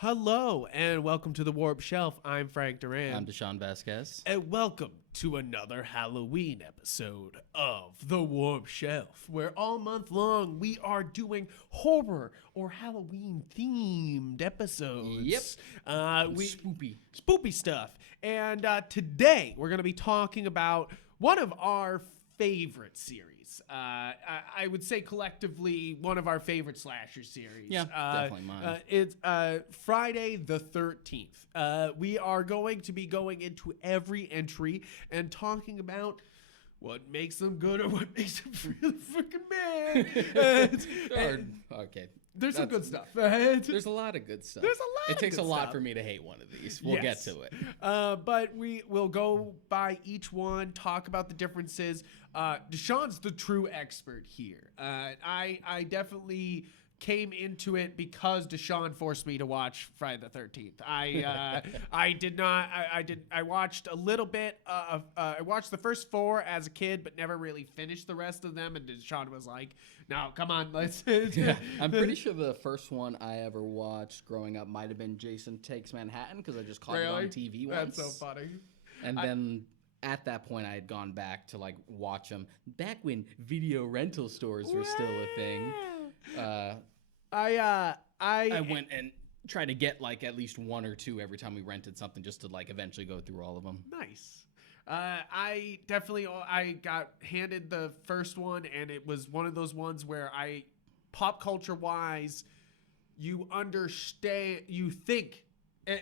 Hello and welcome to the Warp Shelf. I'm Frank Duran. I'm Deshaun Vasquez. And welcome to another Halloween episode of the Warp Shelf, where all month long we are doing horror or Halloween themed episodes. Yep. Spoopy stuff. And today we're going to be talking about one of our favorite series. I would say collectively one of our favorite slasher series. Yeah, definitely mine. It's Friday the 13th. We are going to be going into every entry and talking about what makes them good or what makes them really freaking bad. Okay. There's some good stuff. There's a lot of good stuff. There's a lot It of takes good a lot stuff. for me to hate one of these. We'll get to it. But we will go by each one, talk about the differences. Deshaun's the true expert here. I definitely came into it because Deshaun forced me to watch Friday the 13th. I watched a little bit of I watched the first 4 as a kid, but never really finished the rest of them. And Deshaun was like, "No, come on, let's." Yeah, I'm pretty sure the first one I ever watched growing up might have been Jason Takes Manhattan because I just caught it on TV once. That's so funny. And then at that point, I had gone back to like watch them back when video rental stores were still a thing. I went and tried to get like at least 1 or 2 every time we rented something just to like eventually go through all of them. Nice. I got handed the first one, and it was one of those ones where pop culture wise, you understand, you think,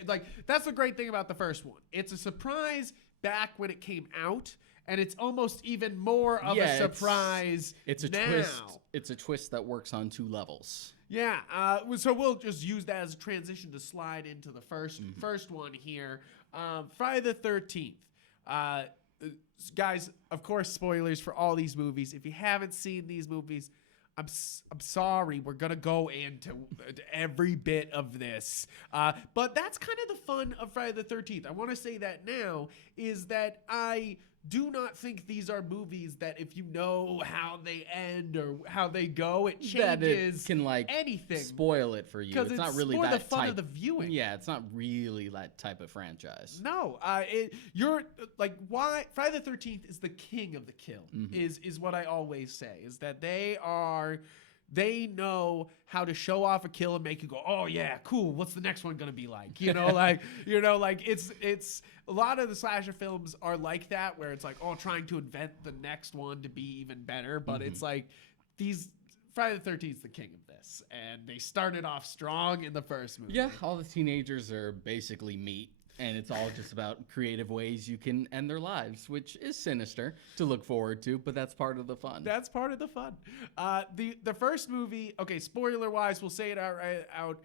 like that's the great thing about the first one. It's a surprise back when it came out, and it's almost even more of a surprise. It's a now. twist. It's a twist that works on 2 levels. Yeah, so we'll just use that as a transition to slide into the first one here. Friday the 13th. Guys, of course, spoilers for all these movies. If you haven't seen these movies, I'm sorry. We're going to go into every bit of this. But that's kind of the fun of Friday the 13th. I want to say that now is that I do not think these are movies that if you know how they end or how they go, it changes that it can like anything. Spoil it for you. Because it's not really more that the fun type of the viewing. Yeah, it's not really that type of franchise. No, you're like why Friday the 13th is the king of the kill. Is what I always say is that they know how to show off a kill and make you go, oh yeah, cool. What's the next one gonna be like? Like it's a lot of the slasher films are like that, where it's like, oh, trying to invent the next one to be even better. But it's like these Friday the 13th is the king of this, and they started off strong in the first movie. Yeah, all the teenagers are basically meat. And it's all just about creative ways you can end their lives, which is sinister to look forward to, but that's part of the fun. That's part of the fun. The first movie, okay, spoiler wise, we'll say it out.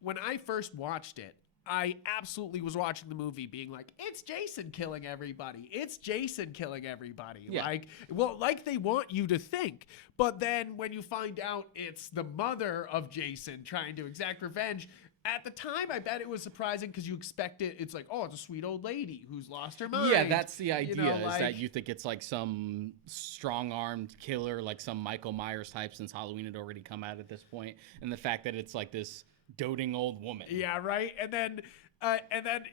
When I first watched it, I absolutely was watching the movie being like, it's Jason killing everybody. It's Jason killing everybody. Yeah. Like they want you to think. But then when you find out it's the mother of Jason trying to exact revenge, at the time, I bet it was surprising because you expect it. It's like, oh, it's a sweet old lady who's lost her mind. Yeah, that's the idea, is like, that you think it's like some strong-armed killer, like some Michael Myers type, since Halloween had already come out at this point. And the fact that it's like this doting old woman. Yeah, right? And then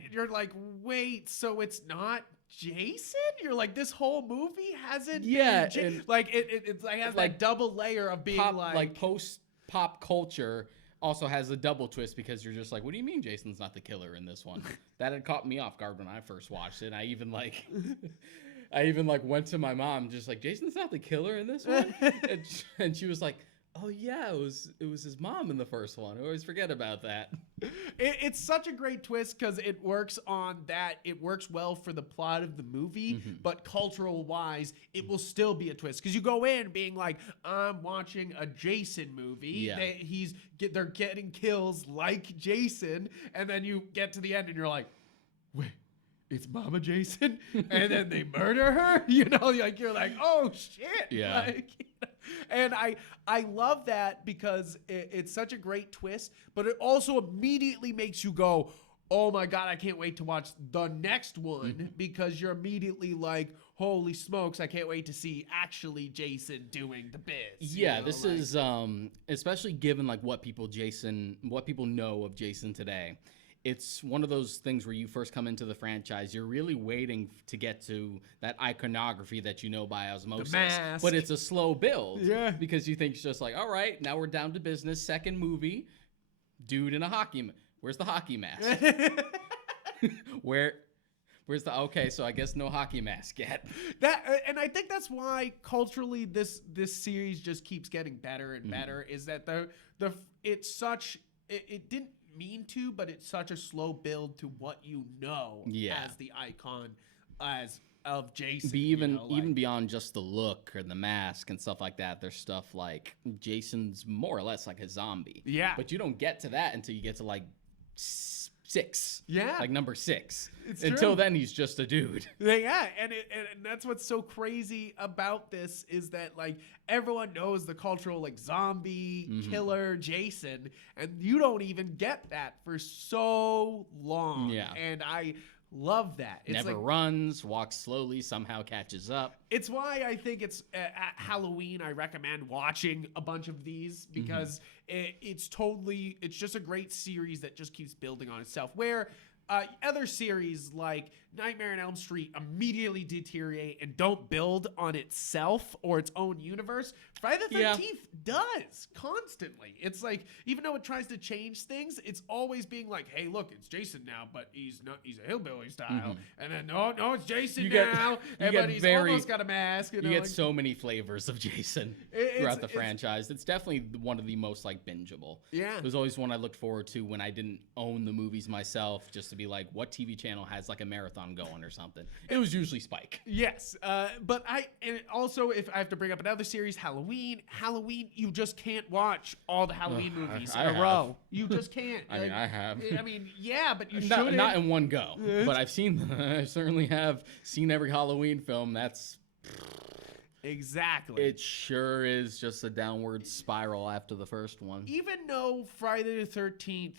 you're like, wait, so it's not Jason? You're like, this whole movie hasn't been like it has that double layer of being post-pop culture also has a double twist, because you're just like, what do you mean Jason's not the killer in this one? That had caught me off guard when I first watched it. I even went to my mom just like, Jason's not the killer in this one? and she was like, oh yeah, it was his mom in the first one. I always forget about that. It's such a great twist because it works on that. It works well for the plot of the movie, but cultural wise, it will still be a twist because you go in being like, I'm watching a Jason movie. Yeah. They're getting kills like Jason, and then you get to the end and you're like, wait, it's Mama Jason, and then they murder her. You're like, oh shit. Yeah. And I love that because it's such a great twist, but it also immediately makes you go, oh my God, I can't wait to watch the next one, because you're immediately like, holy smokes, I can't wait to see actually Jason doing the biz. Yeah, this is especially given like what people know of Jason today. It's one of those things where you first come into the franchise, you're really waiting to get to that iconography that you know by osmosis. The mask. But it's a slow build. Yeah. Because you think it's just like, all right, now we're down to business. Second movie, dude in a hockey. Where's the hockey mask? Where's the okay? So I guess no hockey mask yet. And I think that's why culturally this series just keeps getting better and better. Is that it didn't mean to, but it's such a slow build to what you know as the icon of Jason. Even beyond just the look or the mask and stuff like that, there's stuff like Jason's more or less like a zombie. Yeah. But you don't get to that until you get to like 6. Yeah. Like number 6. Until then, he's just a dude. Yeah, and that's what's so crazy about this is that like everyone knows the cultural like zombie killer Jason, and you don't even get that for so long. Yeah. And I love that. It's Never like, runs, walks slowly, somehow catches up. It's why I think it's at Halloween I recommend watching a bunch of these because it's just a great series that just keeps building on itself. Where other series like Nightmare on Elm Street immediately deteriorate and don't build on itself or its own universe, Friday the 13th does constantly. It's like, even though it tries to change things, it's always being like, hey, look, it's Jason now, but he's a hillbilly style. And then, no, it's Jason now, but he's almost got a mask. You get so many flavors of Jason throughout the franchise. It's definitely one of the most like bingeable. Yeah. It was always one I looked forward to when I didn't own the movies myself, just to be like, what TV channel has like a marathon going or something? It was usually Spike. Yes. But also, if I have to bring up another series, Halloween, you just can't watch all the Halloween movies in a row. You just can't. I have. I mean, yeah, but you shouldn't. Not in one go. But I've seen them. I certainly have seen every Halloween film. That's... Exactly. It sure is just a downward spiral after the first one. Even though Friday the 13th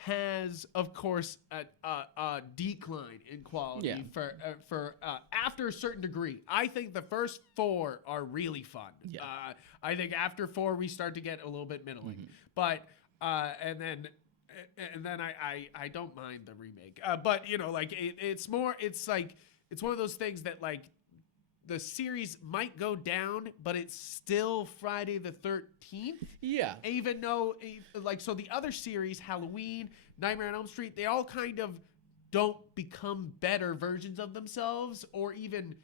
has, of course, a decline in quality for after a certain degree. I think the first 4 are really fun. Yeah. I think after 4 we start to get a little bit middling, but and then I don't mind the remake. But like it's more. It's like it's one of those things that like the series might go down, but it's still Friday the 13th. Yeah. Even though, like, so the other series, Halloween, Nightmare on Elm Street, they all kind of don't become better versions of themselves or even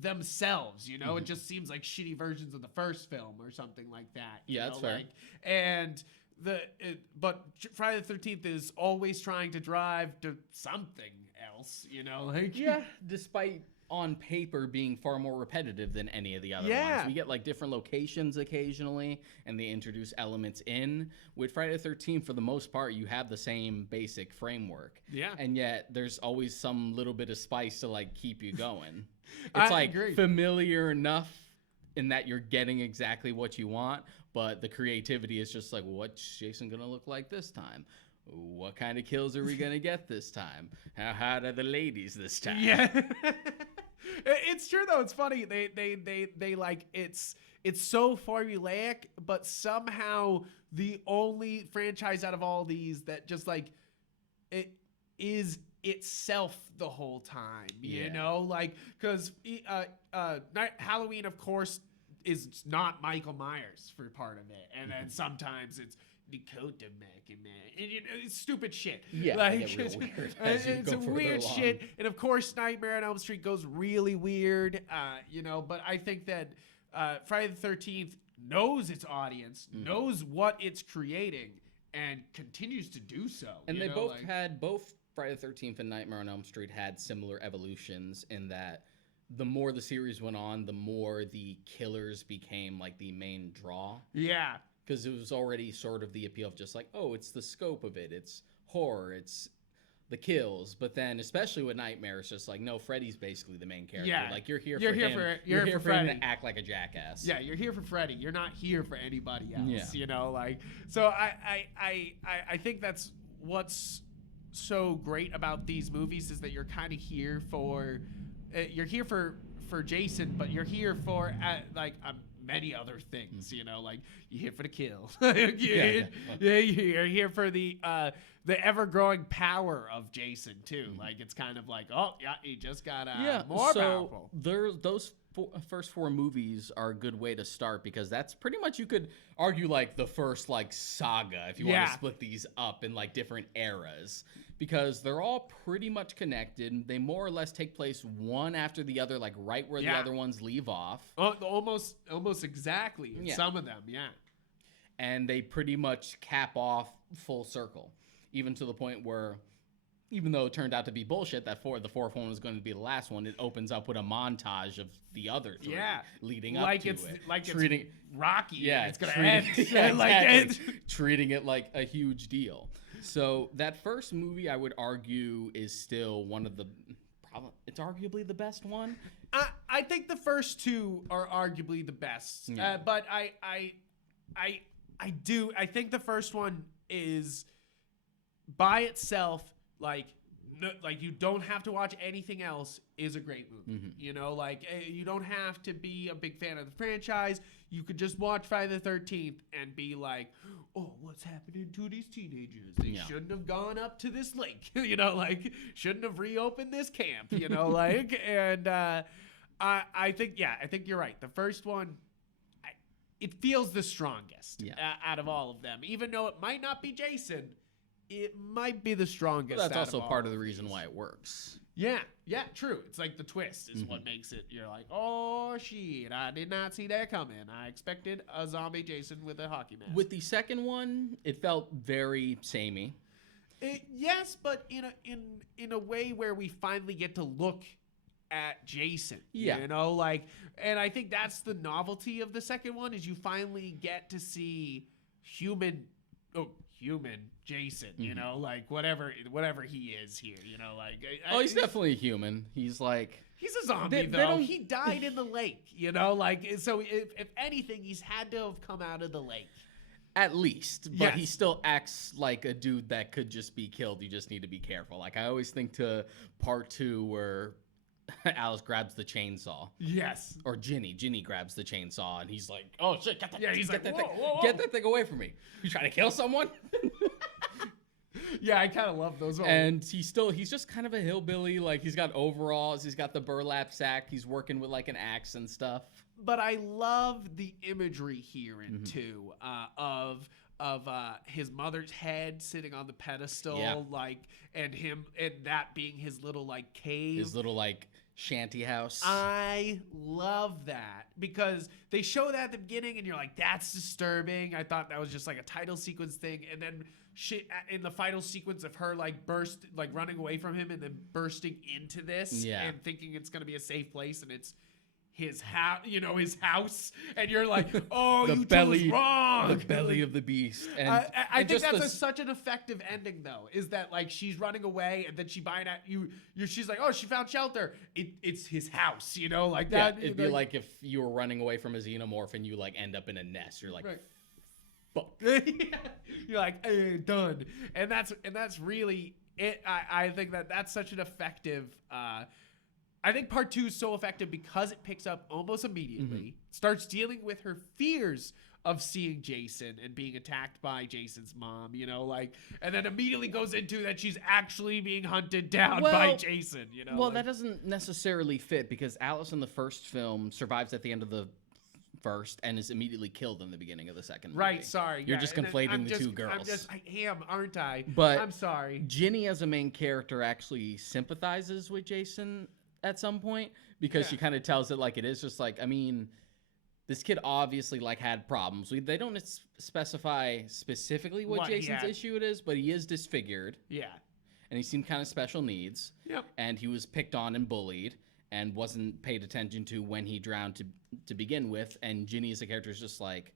themselves, It just seems like shitty versions of the first film or something like that. Yeah, that's fair. And but Friday the 13th is always trying to drive to something else, Yeah, despite on paper being far more repetitive than any of the other ones. We get like different locations occasionally and they introduce elements in. With Friday the 13th, for the most part, you have the same basic framework. Yeah. And yet there's always some little bit of spice to like keep you going. It's like familiar enough in that you're getting exactly what you want, but the creativity is just like, what's Jason gonna look like this time? What kind of kills are we gonna get this time? How hot are the ladies this time? Yeah. It's true though. It's funny. They like it's so formulaic, but somehow the only franchise out of all these that just like it is itself the whole time. Like because Halloween, of course, is not Michael Myers for part of it, and then sometimes it's Dakota and it's stupid shit. Yeah, like, get real weird it's weird shit. And of course, Nightmare on Elm Street goes really weird. But I think that Friday the 13th knows its audience, knows what it's creating, and continues to do so. And they both had both Friday the 13th and Nightmare on Elm Street had similar evolutions in that the more the series went on, the more the killers became like the main draw. Yeah. Because it was already sort of the appeal of just like, oh, it's the scope of it. It's horror. It's the kills. But then, especially with Nightmare, it's just like, no, Freddy's basically the main character. Yeah. Like, you're here for him. You're here for him to act like a jackass. Yeah, you're here for Freddy. You're not here for anybody else. Yeah. So I think that's what's so great about these movies is that you're kind of here for... you're here for for Jason, but you're here for many other things. You know, like you're here for the kill. You're here for the ever-growing power of Jason too. Like it's kind of like, oh yeah, he just got more powerful. Those first 4 movies are a good way to start, because that's pretty much, you could argue, like the first like saga, if you want to split these up in like different eras, because they're all pretty much connected. They more or less take place one after the other, like right where the other ones leave off. Almost exactly. Some of them, and they pretty much cap off full circle, even to the point where, even though it turned out to be bullshit that the fourth one was going to be the last one, it opens up with a montage of the other 3 leading up to it. Like treating it's Rocky. Yeah, it's going to end. Treating it like a huge deal. So that first movie, I would argue, is still one of the, it's arguably the best one. I think the first 2 are arguably the best. Yeah. But I think the first one is by itself, like you don't have to watch anything else, is a great movie. Mm-hmm. You know, like you don't have to be a big fan of the franchise. You could just watch Friday the 13th and be like, oh, what's happening to these teenagers? They shouldn't have gone up to this lake. You know, like shouldn't have reopened this camp, you know, like, and I think you're right. The first one, it feels the strongest out of all of them, even though it might not be Jason. It might be the strongest. Well, that's also part of the reason why it works. Yeah, true. It's like the twist is what makes it. You're like, oh shit, I did not see that coming. I expected a zombie Jason with a hockey mask. With the second one, it felt very samey. Yes, but in a way where we finally get to look at Jason. Yeah. You know, like, and I think that's the novelty of the second one, is you finally get to see human Jason, you know, like whatever he is here, you know, like. He's definitely a human. He's like. He's a zombie, though. He died in the lake, you know, like, so if anything, he's had to have come out of the lake. At least, but he still acts like a dude that could just be killed. You just need to be careful. Like, I always think to part 2 where Alice grabs the chainsaw. Yes. Or Ginny grabs the chainsaw, and he's like, "Oh shit, get that! Yeah, he's get like, that whoa, thing, get that thing away from me! You trying to kill someone?" Yeah, I kind of love those ones. And he's just kind of a hillbilly. Like, he's got overalls, he's got the burlap sack, he's working with like an axe and stuff. But I love the imagery here in 2 of his mother's head sitting on the pedestal, like, and him, and that being his little like cave, his little like shanty house. I love that, because they show that at the beginning and you're like, that's disturbing. I thought that was just like a title sequence thing, and then in the final sequence of her like running away from him and then bursting into this and thinking it's gonna be a safe place, and it's his house, and you're like, oh, you chose wrong. The belly of the beast. And I think that's such an effective ending, though, is that like she's running away and then she's like, oh, she found shelter. It's his house, you know, like that. It'd be like if you were running away from a xenomorph and you like end up in a nest. You're like, fuck. You're like, done. And that's really it. I think that's such an effective. I think part 2 is so effective because it picks up almost immediately, starts dealing with her fears of seeing Jason and being attacked by Jason's mom, you know, like, and then immediately goes into that she's actually being hunted down by Jason, you know. Well, that doesn't necessarily fit, because Alice in the first film survives at the end of the first and is immediately killed in the beginning of the second movie. Right, sorry. You're just conflating the 2 girls. I am, aren't I? But I'm sorry. Ginny as a main character actually sympathizes with Jason at some point, because she kind of tells it like it is, just like, I mean, this kid obviously like had problems. They don't specify specifically what Jason's issue it is, but he is disfigured. Yeah. And he seemed kind of special needs. Yep. And he was picked on and bullied and wasn't paid attention to when he drowned to begin with. And Ginny as a character is just like,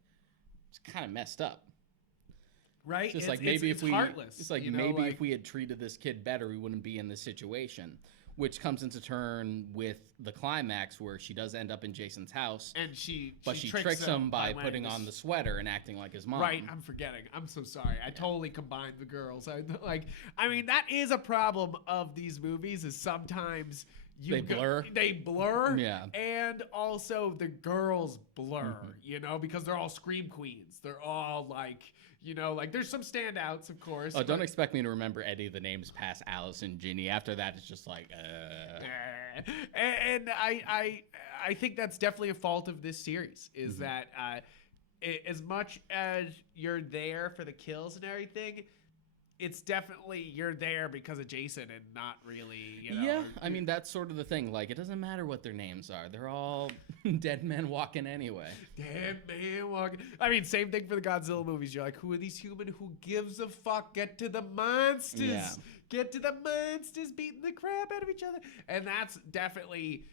it's kind of messed up. Right? It's just like, maybe if heartless. It's like, maybe if we had treated this kid better, we wouldn't be in this situation. Which comes into turn with the climax where she does end up in Jason's house. And she tricks him by putting on the sweater and acting like his mom. Right, I'm forgetting. I'm so sorry. I totally combined the girls. I mean, that is a problem of these movies, is sometimes They blur. They blur. Yeah. And also the girls blur, you know, because they're all scream queens. They're all like, you know, like there's some standouts, of course. Oh, don't expect me to remember any of the names past Alice and Ginny. After that, it's just like, And I think that's definitely a fault of this series is that as much as you're there for the kills and everything, it's definitely you're there because of Jason and not really, you know. Yeah, I mean, that's sort of the thing. Like, it doesn't matter what their names are. They're all dead men walking anyway. Dead man walking. I mean, same thing for the Godzilla movies. You're like, who are these human? Who gives a fuck? Get to the monsters. Yeah. Get to the monsters beating the crap out of each other. And that's definitely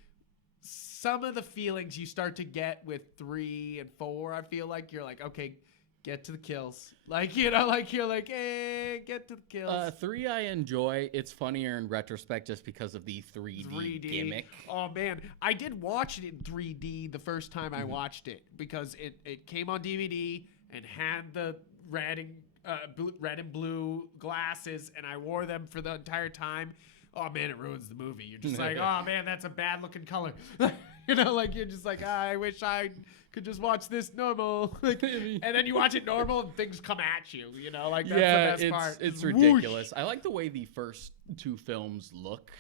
some of the feelings you start to get with 3 and 4. I feel like you're like, okay, get to the kills. Like, you know, like you're like, hey, get to the kills. 3 I enjoy. It's funnier in retrospect just because of the 3D gimmick. Oh, man. I did watch it in 3D the first time I watched it because it came on DVD and had the red and blue glasses, and I wore them for the entire time. Oh, man, it ruins the movie. You're just like, oh, man, that's a bad-looking color. You know, like, you're just like, I wish I could just watch this normal. Like, and then you watch it normal, and things come at you, you know? Like, that's the best part. It's ridiculous. I like the way the first 2 films look.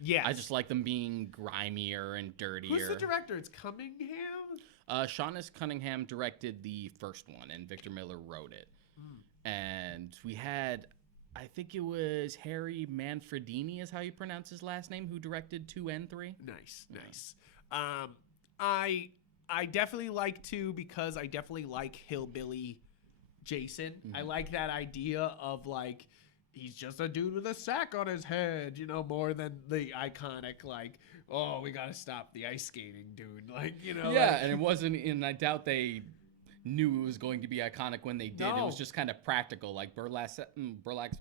Yes. I just like them being grimier and dirtier. Who's the director? It's Cunningham? Sean Cunningham directed the first one, and Victor Miller wrote it. And we had... I think it was Harry Manfredini is how you pronounce his last name, who directed 2 and 3. Nice. I definitely like 2 because I definitely like hillbilly Jason. I like that idea of like he's just a dude with a sack on his head, you know, more than the iconic like, oh, we gotta stop the ice skating dude, like, you know. Yeah, like, and it wasn't, and I doubt they knew it was going to be iconic when they did. No. It was just kind of practical. Like Burlap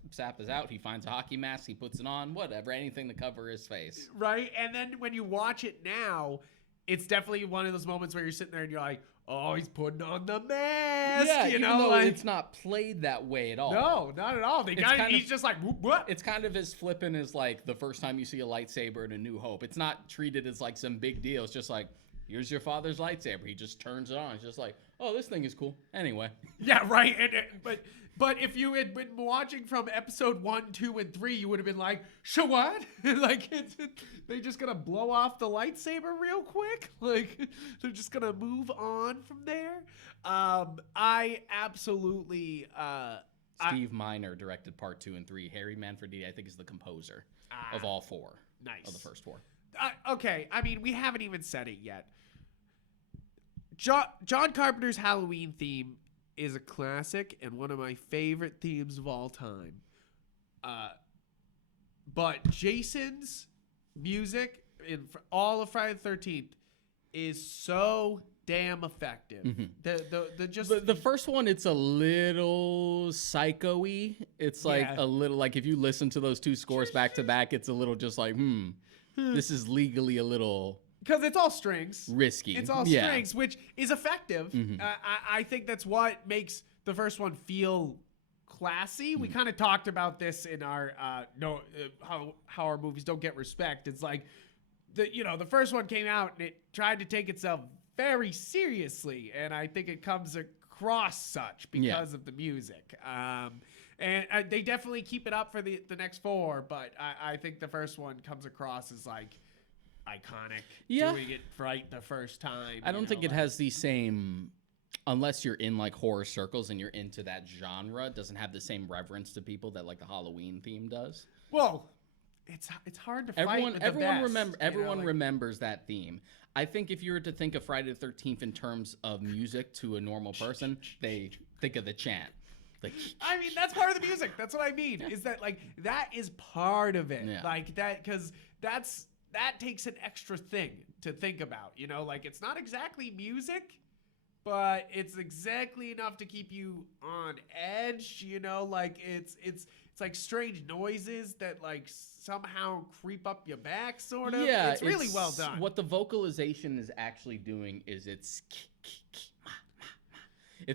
Sap is out. He finds a hockey mask. He puts it on. Whatever. Anything to cover his face. Right. And then when you watch it now, it's definitely one of those moments where you're sitting there and you're like, oh, he's putting on the mask. Yeah, you even know, though like, it's not played that way at all. No, not at all. He's just like, what? It's kind of as flippant as like the first time you see a lightsaber in A New Hope. It's not treated as like some big deal. It's just like, here's your father's lightsaber. He just turns it on. It's just like, oh, this thing is cool. Anyway. Yeah, right. But if you had been watching from episode 1, 2, and 3, you would have been like, "Sure, what? Like, they just gonna blow off the lightsaber real quick? Like, they're just gonna move on from there." I absolutely. Steve Miner directed part 2 and 3. Harry Manfredini, I think, is the composer of all 4. Nice. Of the first 4. Okay, I mean, we haven't even said it yet. John Carpenter's Halloween theme is a classic and one of my favorite themes of all time. But Jason's music in all of Friday the 13th is so damn effective. The first one, it's a little psycho-y. It's like a little, like if you listen to those 2 scores back to back, it's a little just like, this is legally a little... Because it's all strings. Risky. It's all strings, which is effective. I think that's what makes the first one feel classy. We kind of talked about this in our how our movies don't get respect. It's like the first one came out and it tried to take itself very seriously, and I think it comes across such because of the music. And they definitely keep it up for the next 4, but I think the first one comes across as like iconic. Doing it right the first time. I don't think it has the same, unless you're in like horror circles and you're into that genre, it doesn't have the same reverence to people that like the Halloween theme does. Well, it's hard to fight with the best. Everyone remembers that theme. I think if you were to think of Friday the 13th in terms of music to a normal person, they think of the chant. Like, I mean, that's part of the music. That's what I mean. Is that like that is part of it. Yeah. Like that, because that takes an extra thing to think about, you know, like it's not exactly music, but it's exactly enough to keep you on edge, you know, like it's like strange noises that like somehow creep up your back, sort of. Yeah, it's really well done. What the vocalization is actually doing is it's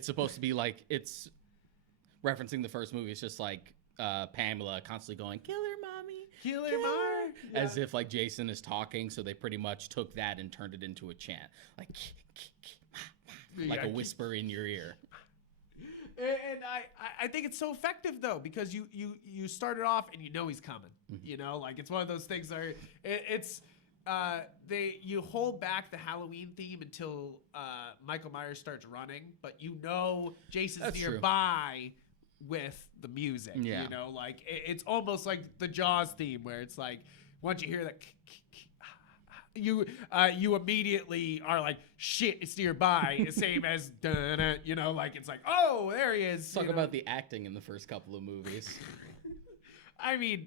supposed to be like, it's referencing the first movie, it's just like Pamela constantly going, "Kill her, mommy, Kill her, Mar," as if like Jason is talking. So they pretty much took that and turned it into a chant, like like a whisper in your ear. And I think it's so effective though, because you start it off and you know he's coming. You know, like it's one of those things where you hold back the Halloween theme until Michael Myers starts running, but you know Jason's That's nearby with the music. Yeah. You know, like it's almost like the Jaws theme, where it's like once you hear that, you immediately are like, shit, it's nearby. Same as dun, you know, like it's like, oh, there he is. Talk about the acting in the first couple of movies. I mean,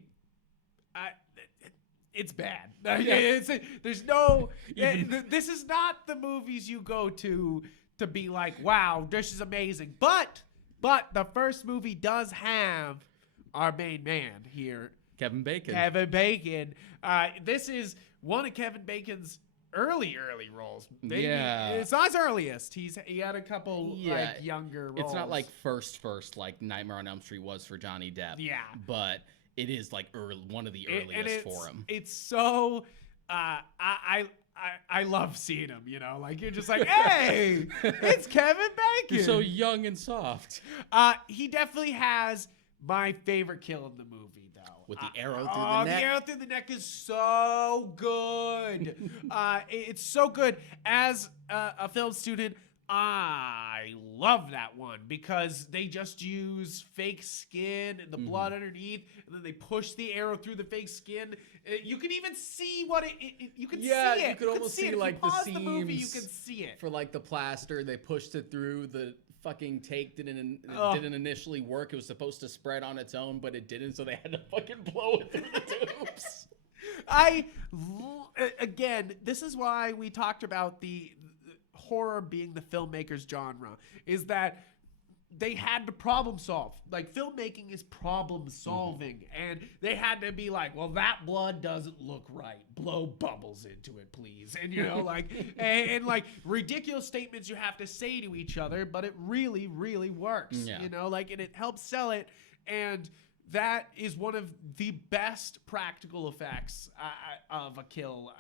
it's bad. There's no. This is not the movies you go to be like, wow, this is amazing. But the first movie does have our main man here, Kevin Bacon. This is one of Kevin Bacon's early roles. Yeah. It's not his earliest. He had a couple like younger roles. It's not like first like Nightmare on Elm Street was for Johnny Depp. Yeah. But it is like one of the earliest for him. It's so I love seeing him, you know, like you're just like, hey, it's Kevin Bacon. You're so young and soft. He definitely has my favorite kill in the movie, though. With the arrow through the neck. The arrow through the neck is so good. It's so good. As a film student, I love that one because they just use fake skin and the blood underneath, and then they push the arrow through the fake skin. You can even see what you can see it. You could almost see like the seams. The movie, you can see it. For like the plaster, they pushed it through. The fucking tape didn't initially work. It was supposed to spread on its own, but it didn't, so they had to fucking blow it through the tubes. Again, this is why we talked about the horror being the filmmaker's genre, is that they had to problem solve. Like, filmmaking is problem solving, and they had to be like, well, that blood doesn't look right. Blow bubbles into it, please. And, you know, like, and like ridiculous statements you have to say to each other, but it really, really works. Yeah. You know, like, and it helps sell it. And that is one of the best practical effects of a kill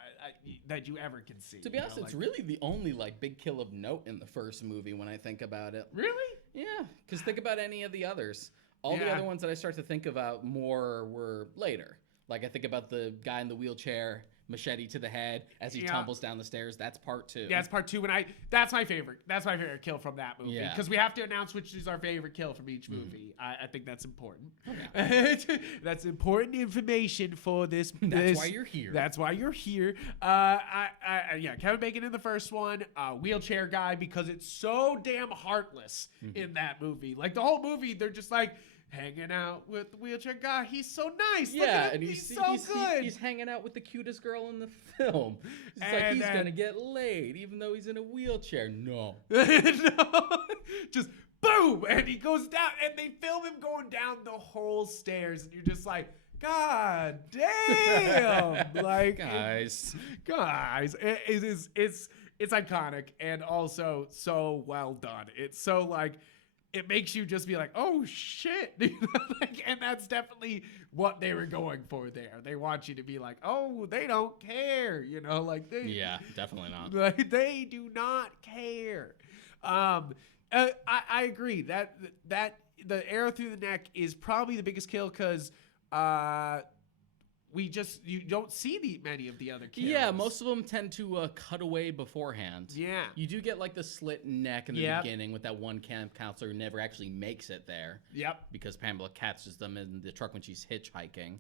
that you ever can see. To be honest, it's really the only like big kill of note in the first movie when I think about it. Really? Yeah, because think about any of the others. All the other ones that I start to think about more were later. Like I think about the guy in the wheelchair, machete to the head as he tumbles down the stairs. That's part 2. Yeah, it's part 2. That's my favorite. That's my favorite kill from that movie. Yeah. Because we have to announce which is our favorite kill from each movie. I think that's important. Okay. That's important information for this. That's why you're here. That's why you're here. Kevin Bacon in the first one, wheelchair guy, because it's so damn heartless in that movie. Like the whole movie, they're just like hanging out with the wheelchair guy. He's so nice. Yeah, and he's so good. He's hanging out with the cutest girl in the film. It's like he's gonna get laid, even though he's in a wheelchair. No. Just boom, and he goes down, and they film him going down the whole stairs, and you're just like, God damn! Like, guys, it's iconic and also so well done. It's so like, it makes you just be like, oh shit. And that's definitely what they were going for there. They want you to be like, oh, they don't care, you know, like yeah, definitely not. Like they do not care. I agree that the arrow through the neck is probably the biggest kill because you don't see many of the other kills. Yeah, most of them tend to cut away beforehand. Yeah. You do get like the slit neck in the beginning with that one camp counselor who never actually makes it there. Yep. Because Pamela catches them in the truck when she's hitchhiking.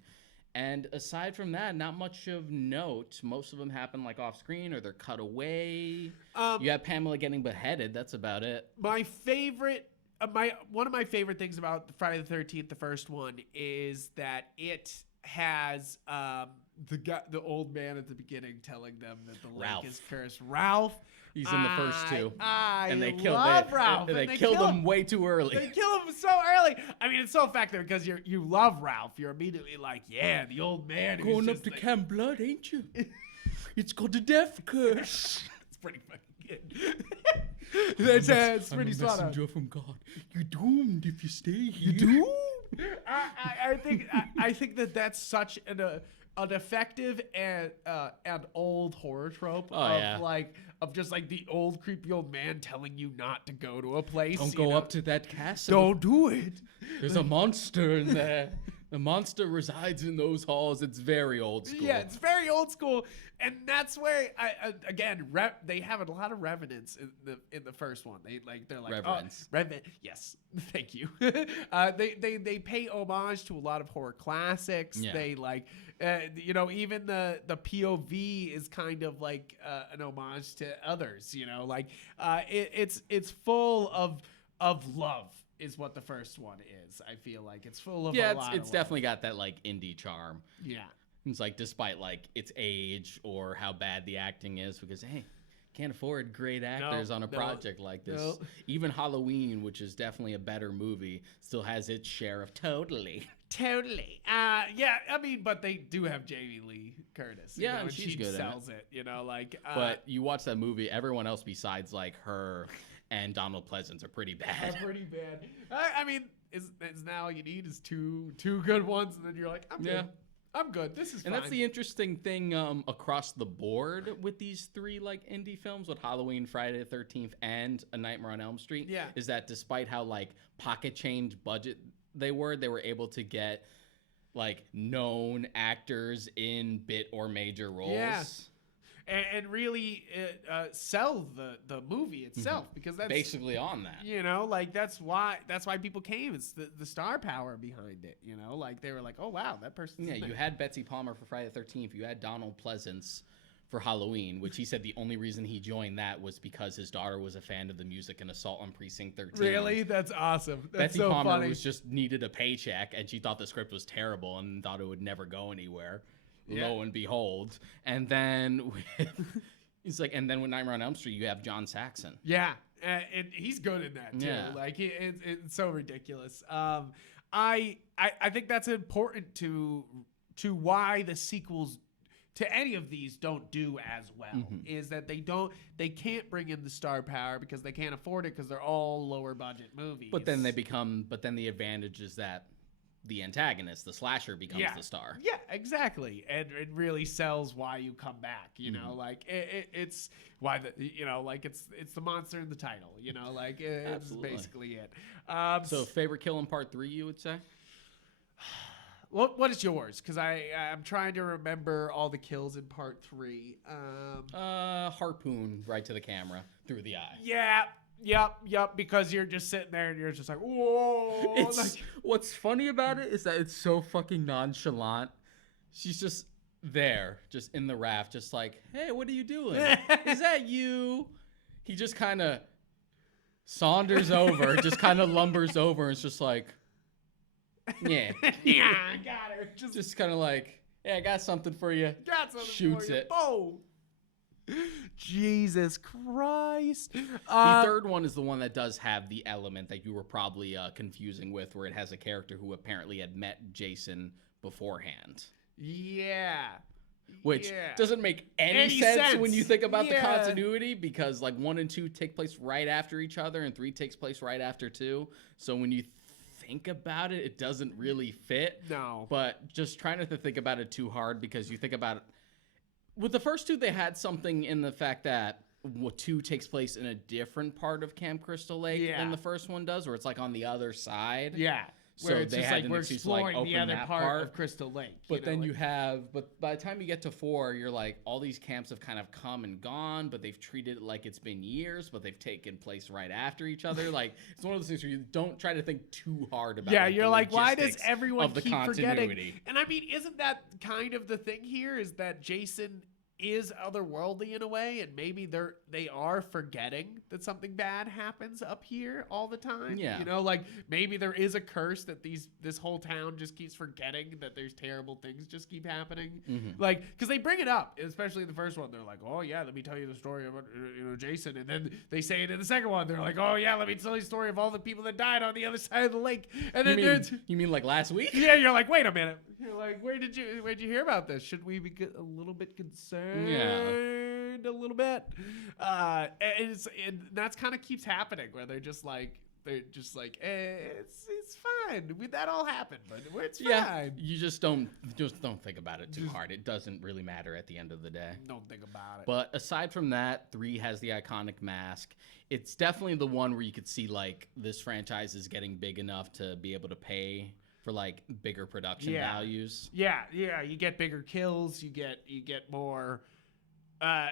And aside from that, not much of note. Most of them happen like off screen or they're cut away. You have Pamela getting beheaded. That's about it. My favorite, one of my favorite things about Friday the 13th, the first one, is that it has the old man at the beginning telling them that the lake is cursed. Ralph. He's in the first 2. And they love Ralph. And they killed him way too early. They kill him so early. I mean, it's so effective because you love Ralph. You're immediately like, yeah, the old man. Going up to Camp Blood, ain't you? It's called the death curse. It's pretty fucking good. It's pretty spot on. Messenger from God. You're doomed if you stay here. You do? I think that's such an effective and old horror trope of just like the old creepy old man telling you not to go to a place. Don't go up to that castle. Don't do it. There's a monster in there. The monster resides in those halls. It's very old school. Yeah, it's very old school, and that's where they have a lot of revenants in the first one. They're like Reverence. Yes, thank you. They pay homage to a lot of horror classics. Yeah. They even the POV is kind of like an homage to others. It's full of love. Is what the first one is. I feel like it's full of it's definitely got that like indie charm. Yeah, it's like despite like its age or how bad the acting is, because hey, can't afford great actors on a project like this. No. Even Halloween, which is definitely a better movie, still has its share of totally. Yeah, I mean, but they do have Jamie Lee Curtis. Yeah, and she good. Sells it. But you watch that movie, everyone else besides like her and Donald Pleasance are pretty bad. I mean, is now all you need is two good ones, and then you're like, I'm good. I'm good. This is fine. And that's the interesting thing across the board with these three like indie films, with Halloween, Friday the 13th, and A Nightmare on Elm Street. Yeah. Is that despite how like pocket change budget they were able to get like known actors in bit or major roles. Yeah. And really sell the movie itself, because that's basically on that. That's why people came. It's the star power behind it. They were like, oh wow, that person. Yeah, you had Betsy Palmer for Friday the 13th. You had Donald Pleasance for Halloween, which he said the only reason he joined that was because his daughter was a fan of the music in Assault on Precinct 13. Really? That's awesome. That's Betsy so Palmer funny. was just needed a paycheck, and she thought the script was terrible and thought it would never go anywhere. Yeah. Lo and behold. And then he's like, and then with Nightmare on Elm Street, you have John Saxon. Yeah, and he's good in that too. Yeah. It's so ridiculous. I think that's important to why the sequels to any of these don't do as well. Is that they can't bring in the star power because they can't afford it, because they're all lower budget movies. But then the advantage is that the antagonist, the slasher, becomes the star. Yeah, exactly. And it really sells why you come back, it's why it's the monster in the title, it's basically it. So favorite kill in part 3, you would say? What is yours? Because I'm trying to remember all the kills in part 3. Harpoon right to the camera through the eye. Yeah. Yep. Because you're just sitting there and you're just like, whoa. What's funny about it is that it's so fucking nonchalant. She's just there, just in the raft, just like, hey, what are you doing? Is that you? He just kind of saunders over, just kind of lumbers over, and it's just like, yeah. Yeah, I got her. Just kind of like, yeah, I got something for you. Shoots it. Boom. Jesus Christ. The third one is the one that does have the element that you were probably confusing with, where it has a character who apparently had met Jason beforehand. Yeah. Which doesn't make any sense when you think about the continuity, because like 1 and 2 take place right after each other, and 3 takes place right after 2. So when you think about it, it doesn't really fit. No. But just try not to think about it too hard, because you think about it. With the first 2, they had something in the fact that 2 takes place in a different part of Camp Crystal Lake than the first one does, where it's like on the other side. Yeah. So where it's they just had like we're exploring the other part of Crystal Lake. But then but by the time you get to 4, you're like, all these camps have kind of come and gone, but they've treated it like it's been years, but they've taken place right after each other. Like, it's one of those things where you don't try to think too hard about it. Yeah, you're like, why does everyone keep continuity forgetting? And I mean, isn't that kind of the thing here, is that Jason is otherworldly in a way, and maybe they are forgetting that something bad happens up here all the time. Yeah. Maybe there is a curse that this whole town just keeps forgetting that there's terrible things just keep happening. Because they bring it up, especially in the first one. They're like, oh yeah, let me tell you the story about Jason, and then they say it in the second one. They're like, oh yeah, let me tell you the story of all the people that died on the other side of the lake. And then you mean like last week? Yeah, you're like, wait a minute. You're like, where'd you hear about this? Should we be a little bit concerned? Yeah. A little bit. And that's kind of keeps happening where they're just like, it's fine. That all happened, but it's fine. You just don't think about it too hard. It doesn't really matter at the end of the day. Don't think about it. But aside from that, 3 has the iconic mask. It's definitely the one where you could see like this franchise is getting big enough to be able to pay for like bigger production values. Yeah. You get bigger kills. You get more.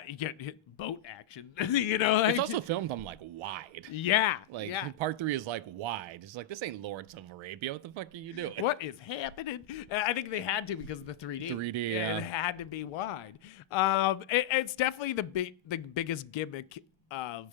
You get boat action. You know, like, it's also filmed on like wide. Yeah, part 3 is like wide. It's like, this ain't Lawrence of Arabia. What the fuck are you doing? What is happening? I think they had to because of the 3D. 3D, yeah. It had to be wide. It's definitely the biggest gimmick of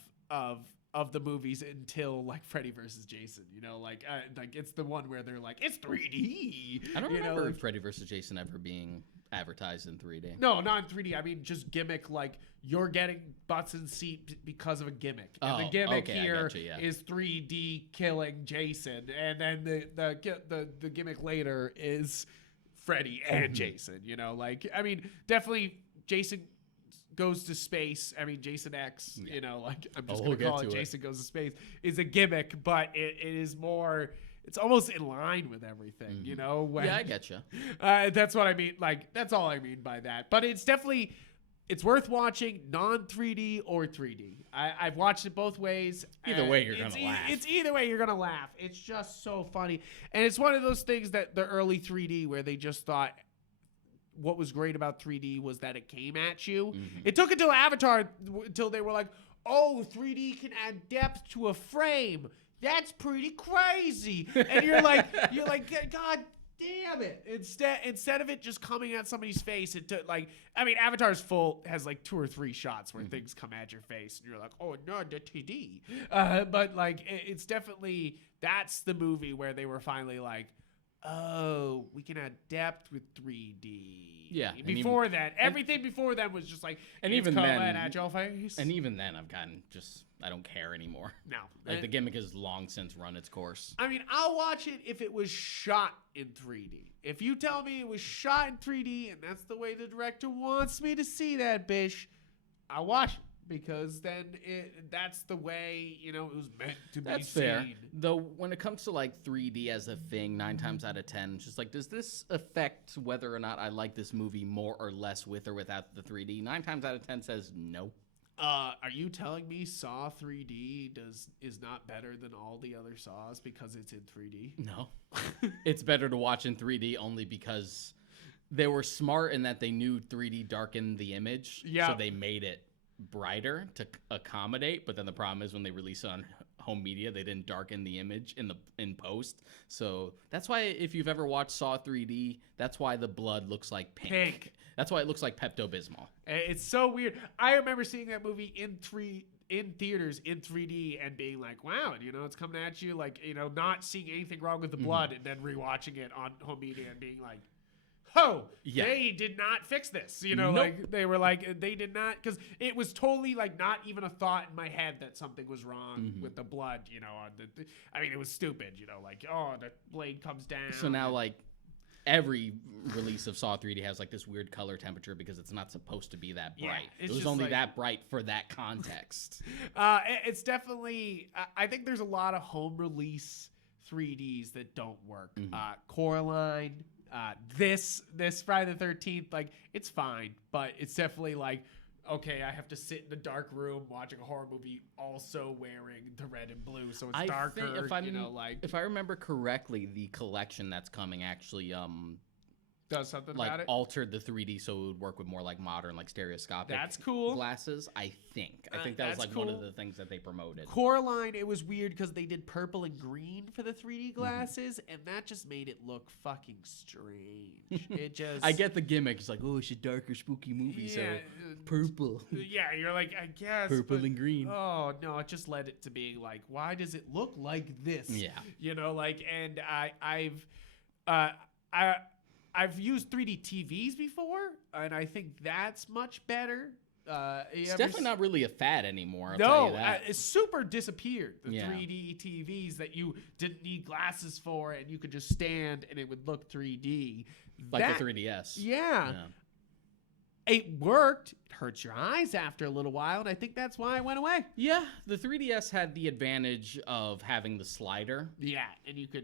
the movies until like Freddy versus Jason. You know, like it's the one where they're like, it's 3D. I don't remember Freddy versus Jason ever being advertised in 3D. No, not in 3D. I mean, just gimmick, like you're getting butts in seat because of a gimmick. And the gimmick here is 3D killing Jason, and then the gimmick later is Freddy and Jason. You know, like, I mean, definitely Jason goes to space. I mean, Jason X. Yeah. You know, like, I'm just gonna call it Jason Goes to Space is a gimmick, but it is more. It's almost in line with everything, you know? Yeah, I get you. That's what I mean. Like, that's all I mean by that. But it's definitely, it's worth watching, non-3D or 3D. I've watched it both ways. Either way, you're going to laugh. It's either way, you're going to laugh. It's just so funny. And it's one of those things that the early 3D where they just thought what was great about 3D was that it came at you. It took until Avatar, until they were like, oh, 3D can add depth to a frame. That's pretty crazy. And you're like, God damn it. Instead of it just coming at somebody's face, it took like, I mean, Avatar's has like 2 or 3 shots where things come at your face and you're like, oh no, the 3D. But like, it's definitely, that's the movie where they were finally like, oh, we can add depth with 3D. Yeah. Before that, everything before that was just like, and even then, at your face. And even then, I've gotten I don't care anymore. No. Like, the gimmick has long since run its course. I mean, I'll watch it if it was shot in 3D. If you tell me it was shot in 3D and that's the way the director wants me to see that, bish, I'll watch it. Because then that's the way, you know, it was meant to be seen. That's fair. Though when it comes to like 3D as a thing, 9 times out of 10, it's just like, does this affect whether or not I like this movie more or less with or without the 3D? 9 times out of 10 says no. Are you telling me Saw 3D is not better than all the other Saws because it's in 3D? No. It's better to watch in 3D only because they were smart in that they knew 3D darkened the image. Yeah. So they made it brighter to accommodate, but then the problem is when they release it on home media, they didn't darken the image in post. So that's why if you've ever watched Saw 3D, that's why the blood looks like pink. That's why it looks like Pepto-Bismol. It's so weird. I remember seeing that movie in theaters in 3D and being like, wow, you know, it's coming at you, like, you know, not seeing anything wrong with the blood, and then rewatching it on home media and being like, oh, yeah. They did not fix this. You know, like they were like, they did not, because it was totally like not even a thought in my head that something was wrong with the blood, you know. I mean, it was stupid, you know, like, oh, the blade comes down. So now, like, every release of Saw 3D has like this weird color temperature because it's not supposed to be that bright. Yeah, it was only like, that bright for that context. It's definitely, I think there's a lot of home release 3Ds that don't work. Coraline. This Friday the 13th, like, it's fine, but it's definitely like, okay, I have to sit in the dark room watching a horror movie, also wearing the red and blue, so it's darker. If I remember correctly, the collection that's coming actually does something like about it, altered the 3D so it would work with more like modern, like stereoscopic. That's cool. Glasses, I think that was like cool. One of the things that they promoted. Coraline, it was weird because they did purple and green for the 3D glasses, and that just made it look fucking strange. It just, I get the gimmick. It's like, oh, it's a darker, spooky movie, so purple. Yeah, you're like, I guess purple and green. Oh no, it just led it to being like, why does it look like this? Yeah, you know, like, and I've used 3D TVs before, and I think that's much better It's definitely not really a fad anymore. I'll tell you that. It's super disappeared. The Yeah. 3D TVs that you didn't need glasses for, and you could just stand and it would look 3D. Like the 3DS. Yeah. It worked. It hurts your eyes after a little while, and I think that's why it went away. Yeah, the 3DS had the advantage of having the slider. Yeah,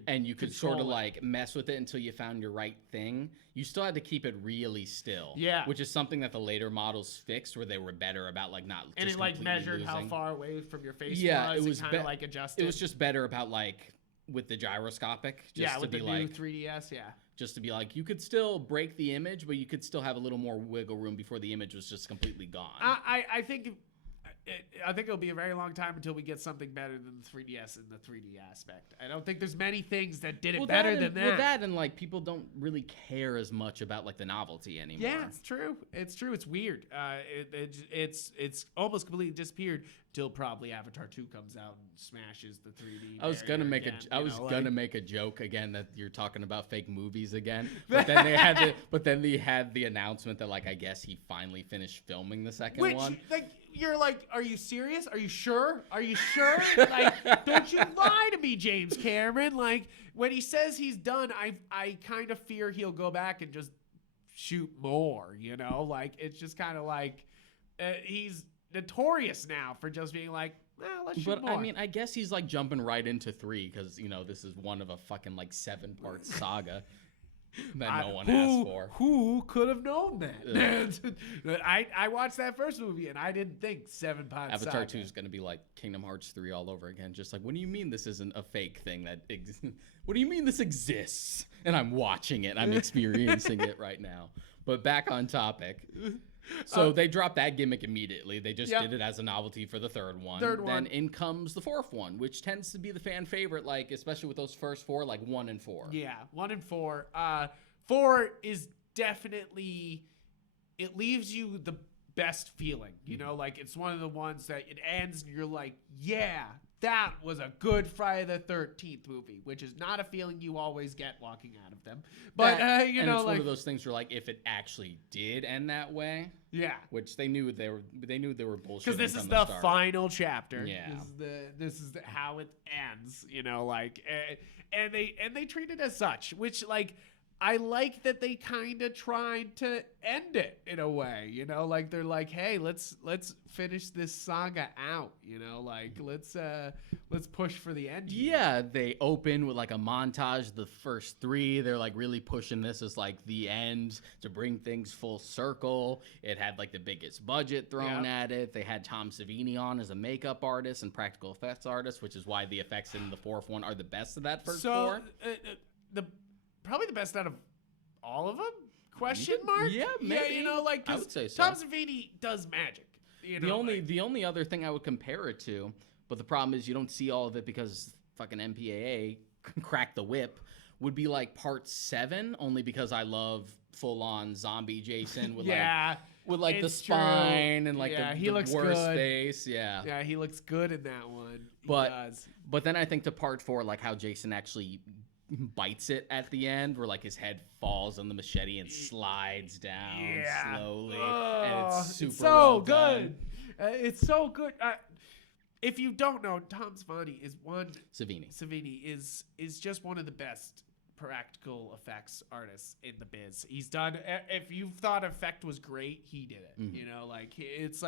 and you could sort of like mess with it until you found your right thing. You still had to keep it really still. Yeah. Which is something that the later models fixed, where they were better about like not and just it like completely measured how losing. far away from your face Yeah, was. It kind of like adjusted. It was just better about like with the gyroscopic. Just with to the be new like 3DS. Yeah. Just to be like, you could still break the image, but you could still have a little more wiggle room before the image was just completely gone. I think it'll be a very long time until we get something better than the 3DS in the 3D aspect. I don't think there's many things that did it better than that. Well, that and like people don't really care as much about like the novelty anymore. Yeah, it's true. It's true. It's weird. It's almost completely disappeared till probably Avatar 2 comes out and smashes the 3D. I was gonna make again, make a joke again that you're talking about fake movies again, but then they had the announcement that like I guess he finally finished filming the second one. Like you're like, are you serious? Are you sure? Are you sure? Like, don't you lie to me, James Cameron. Like when he says he's done, I kind of fear he'll go back and just shoot more. You know, like it's just kind of like he's notorious now for just being like, let's shoot more. I mean, I guess he's like jumping right into 3 because you know this is one of a fucking like 7-part saga that no one asked for. Who could have known that? I watched that first movie and I didn't think 7-part Avatar saga. 2 is going to be like Kingdom Hearts 3 all over again. Just like, what do you mean this isn't a fake thing that what do you mean this exists? And I'm watching it. I'm experiencing it right now. But back on topic. So they dropped that gimmick immediately. They just did it as a novelty for the third one. Then in comes the fourth one, which tends to be the fan favorite, like especially with those first 4, like 1 and 4. Yeah, 1 and 4. 4 is definitely, it leaves you the best feeling. You know, like it's one of the ones that it ends and you're like, yeah, that was a good Friday the 13th movie, which is not a feeling you always get walking out of them. But you know, it's like one of those things where like if it actually did end that way, which they knew they were bullshitting because this is the final chapter. Yeah, this is how it ends. You know, like and they treat it as such, which like. I like that they kind of tried to end it in a way, you know, like they're like, hey, let's finish this saga out, you know, like let's push for the end. Yeah, they open with like a montage of the first 3. They're like really pushing this as like the end to bring things full circle. It had like the biggest budget thrown at it. They had Tom Savini on as a makeup artist and practical effects artist, which is why the effects in the fourth one are the best of that first 4. Probably the best out of all of them? Question mark? Yeah, maybe. Yeah, you know, like, I would say so. Tom Savini does magic. You know, the only other thing I would compare it to, but the problem is you don't see all of it because fucking MPAA cracked the whip, would be like part 7, only because I love full-on zombie Jason with like the spine and like the looks worst good. face. Yeah, he looks good in that one. But then I think to part 4, like how Jason actually bites it at the end where like his head falls on the machete and slides down slowly and it's super so well good done. It's so good. If you don't know, Tom Savini is just one of the best practical effects artists in the biz. He's done, if you thought effect was great, he did it. You know, like it's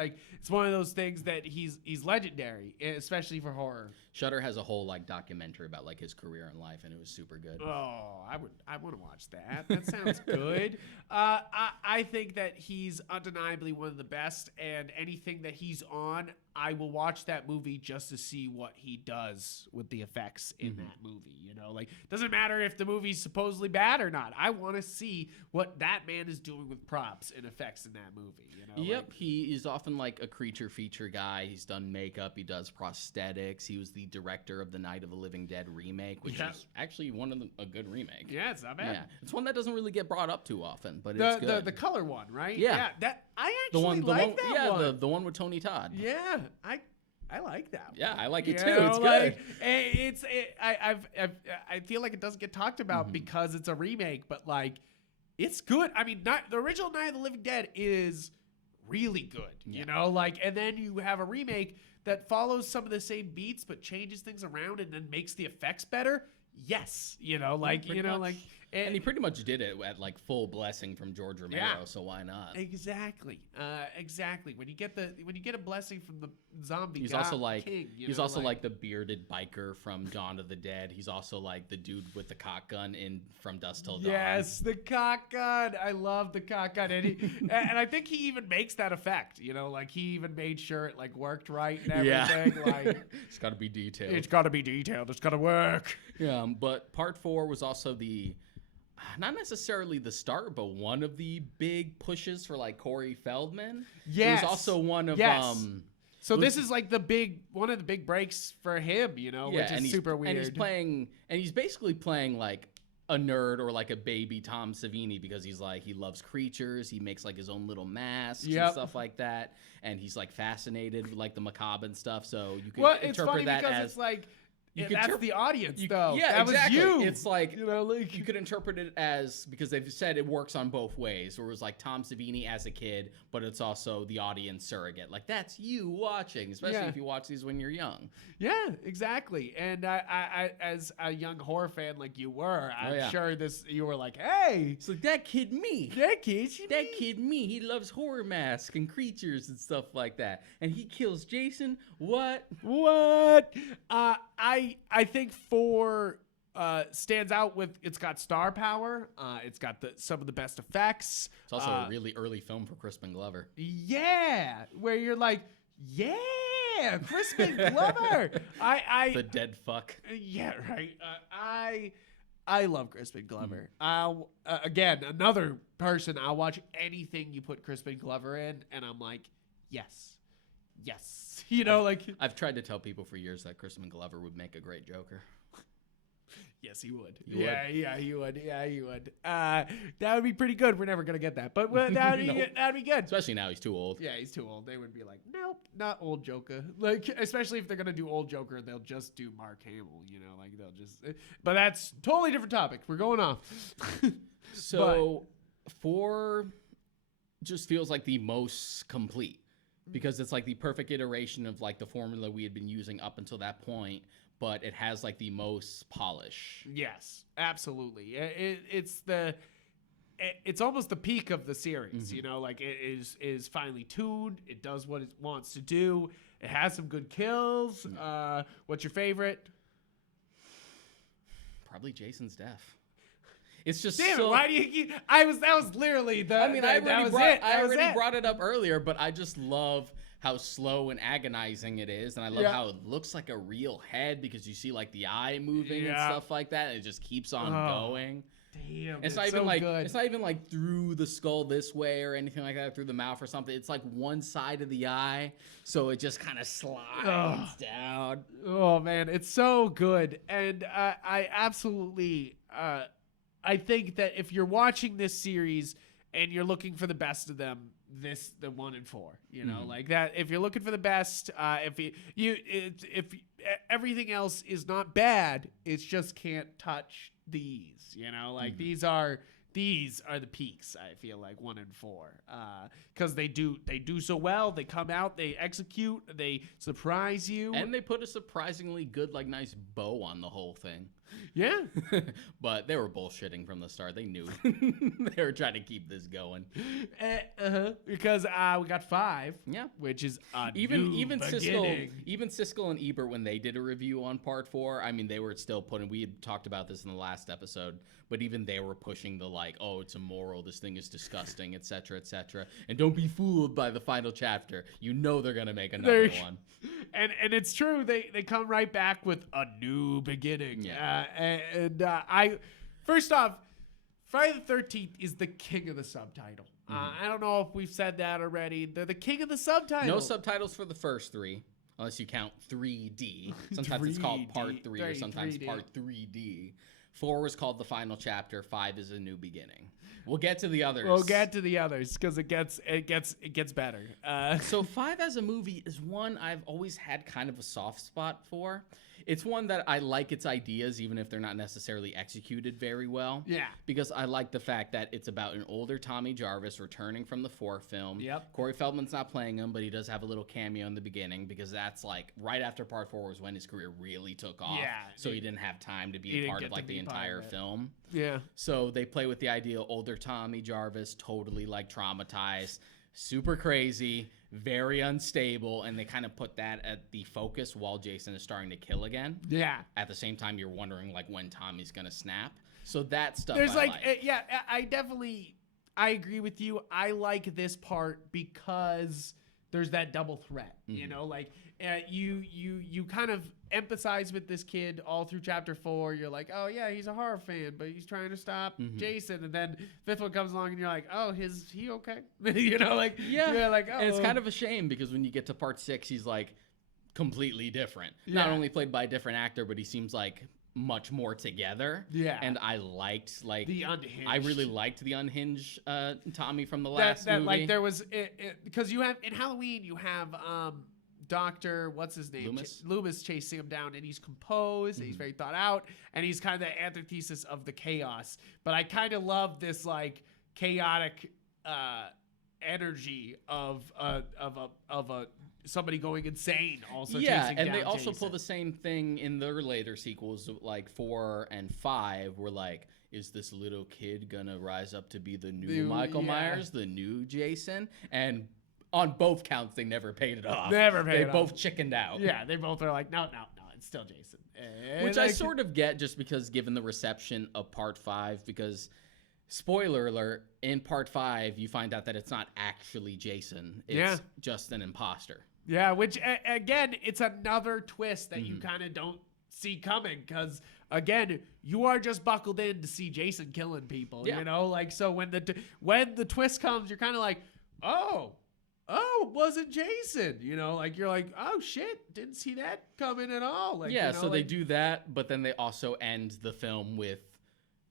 one of those things that he's legendary, especially for horror. Shudder has a whole like documentary about like his career in life, and it was super good. Oh, I want to watch that. That sounds good. I think that he's undeniably one of the best, and anything that he's on, I will watch that movie just to see what he does with the effects in that movie. You know, like doesn't matter if the movie's supposedly bad or not. I want to see what that man is doing with props and effects in that movie. You know, Yep, he is often like a creature feature guy. He's done makeup, he does prosthetics. He was the director of the Night of the Living Dead remake, which is actually a good remake. Yeah, it's not bad. Yeah, it's one that doesn't really get brought up too often, but it's good. The color one, right? Yeah, that I actually like that one. The one with Tony Todd. Yeah, I like that one. Yeah, I like it too. Know, it's like, good. I feel like it doesn't get talked about because it's a remake, but like it's good. I mean, the original Night of the Living Dead is really good, you know, like, and then you have a remake that follows some of the same beats but changes things around and then makes the effects better. Yes, you know, like, you know, like, and he pretty much did it at like full blessing from George Romero, so why not? Exactly, exactly. When you get a blessing from the zombie, he's also like king, he's also like the bearded biker from Dawn of the Dead. He's also like the dude with the cock gun in From Dusk Till Dawn. Yes, the cock gun. I love the cock gun, and and I think he even makes that effect. You know, like he even made sure it like worked right and everything. Like it's got to be detailed. It's got to be detailed. It's got to work. Yeah, but part 4 was also the. Not necessarily the start, but one of the big pushes for like Corey Feldman. Yes. It was also one of So this is like one of the big breaks for him, you know, which is super weird. And he's basically playing like a nerd or like a baby Tom Savini because he's like he loves creatures. He makes like his own little masks and stuff like that, and he's like fascinated with like the macabre and stuff. So you can interpret that as it's like. That's the audience, though. Yeah, that exactly. Was you. It's like, you know, like you could interpret it as, because they've said it works on both ways, where it was like Tom Savini as a kid, but it's also the audience surrogate. Like, that's you watching, especially if you watch these when you're young. Yeah, exactly. And I as a young horror fan like you were, I'm sure you were like, hey. It's like, that kid me. That kid me. He loves horror masks and creatures and stuff like that. And he kills Jason. What? I think 4 stands out with it's got star power. It's got some of the best effects. It's also a really early film for Crispin Glover. Yeah, where you're like, yeah, Crispin Glover. The dead fuck. Yeah, right. I love Crispin Glover. Again, another person. I'll watch anything you put Crispin Glover in, and I'm like, yes. You know, I've tried to tell people for years that Crispin Glover would make a great Joker. Yes, he would. He would. That would be pretty good. We're never gonna get that, but that'd be good. Especially now, he's too old. Yeah, he's too old. They would be like, nope, not old Joker. Like, especially if they're gonna do old Joker, they'll just do Mark Hamill. You know, like they'll just. But that's totally different topic. We're going off. So, 4 just feels like the most complete. Because it's like the perfect iteration of like the formula we had been using up until that point, but it has like the most polish. Yes, absolutely. It's almost the peak of the series, you know, like it is finely tuned. It does what it wants to do. It has some good kills. What's your favorite? Probably Jason's death. It's just damn it, why do you keep that was literally the I mean, I already brought brought it up earlier, but I just love how slow and agonizing it is, and I love how it looks like a real head because you see like the eye moving and stuff like that, and it just keeps on going. Damn, it's not even like it's not even like through the skull this way or anything like that, through the mouth or something. It's like one side of the eye, so it just kind of slides down. Oh man, it's so good, and I absolutely. I think that if you're watching this series and you're looking for the best of them, the 1 and 4, you know, like that. If you're looking for the best, if everything else is not bad, it just can't touch these, you know, like these are the peaks. I feel like 1 and 4, because they do so well. They come out, they execute, they surprise you, and they put a surprisingly good, like, nice bow on the whole thing. Yeah, but they were bullshitting from the start. They knew they were trying to keep this going. Because we got 5. Yeah, which is even Siskel and Ebert, when they did a review on part 4. I mean, they were still putting. We had talked about this in the last episode, but even they were pushing the like, oh, it's immoral. This thing is disgusting, etc., etc. And don't be fooled by the final chapter. You know they're gonna make another one. And it's true. They come right back with a new beginning. Yeah. I first off, Friday the 13th is the king of the subtitle. I don't know if we've said that already. They're the king of the subtitle. No subtitles for the first 3, unless you count 3D. Sometimes it's called Part 3, or sometimes 3D. Part 3D. 4 was called the final chapter. 5 is a new beginning. We'll get to the others. We'll get to the others because it gets better. So 5 as a movie is one I've always had kind of a soft spot for. It's one that I like its ideas, even if they're not necessarily executed very well. Yeah. Because I like the fact that it's about an older Tommy Jarvis returning from the 4 film. Yep. Corey Feldman's not playing him, but he does have a little cameo in the beginning because that's like right after part 4 was when his career really took off. Yeah. So he didn't have time to be a part of like the entire film. Yeah. So they play with the idea older Tommy Jarvis, totally like traumatized, super crazy, very unstable, and they kind of put that at the focus while Jason is starting to kill again. Yeah. At the same time, you're wondering like when Tommy's gonna snap. So that stuff. There's I agree with you. I like this part because there's that double threat. Mm-hmm. You know, like you kind of empathize with this kid all through chapter 4. You're like, oh yeah, he's a horror fan, but he's trying to stop Jason. And then 5th one comes along, and you're like, oh, is he okay? You know, like you're like, oh. And it's kind of a shame because when you get to part 6, he's like completely different. Yeah. Not only played by a different actor, but he seems like much more together. Yeah. And I liked like the unhinged. I really liked the unhinged Tommy from the last movie. Like there was because you have in Halloween you have Dr. what's his name? Loomis chasing him down, and he's composed, and he's very thought out, and he's kind of the antithesis of the chaos. But I kind of love this like chaotic energy of somebody going insane. Also, chasing and down they also Jason. pull the same thing in their later sequels, like 4 and 5, where like, is this little kid gonna rise up to be the new Michael Myers, the new Jason? And on both counts, they never paid it off. They both chickened out. Yeah, they both are like, no, it's still Jason. Which I sort of get, just because given the reception of part 5, because spoiler alert, in part 5, you find out that it's not actually Jason. It's just an imposter. Yeah, which again, it's another twist that you kind of don't see coming, because again, you are just buckled in to see Jason killing people. You know, like, so when the twist comes, you're kind of like, oh, it wasn't Jason. You know, like, you're like, oh shit, didn't see that coming at all. Like, yeah, you know, so like, they do that, but then they also end the film with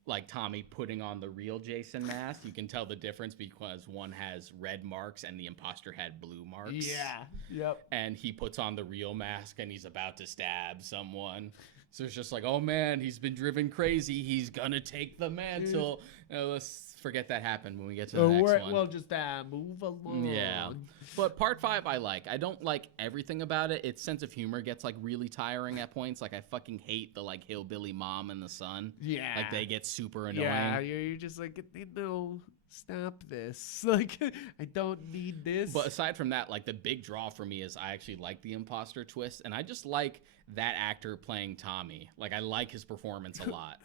like Tommy putting on the real Jason mask. You can tell the difference because one has red marks and the imposter had blue marks. Yeah. Yep. And he puts on the real mask and he's about to stab someone. So it's just like, oh man, he's been driven crazy. He's gonna take the mantle. Let's forget that happened when we get to the next one. We'll just move along. Yeah. But part 5 I like. I don't like everything about it. Its sense of humor gets like really tiring at points. Like, I fucking hate the like hillbilly mom and the son. Yeah. Like, they get super annoying. Yeah, you're just like, no, stop this. Like, I don't need this. But aside from that, like, the big draw for me is I actually like the imposter twist, and I just like that actor playing Tommy. Like, I like his performance a lot.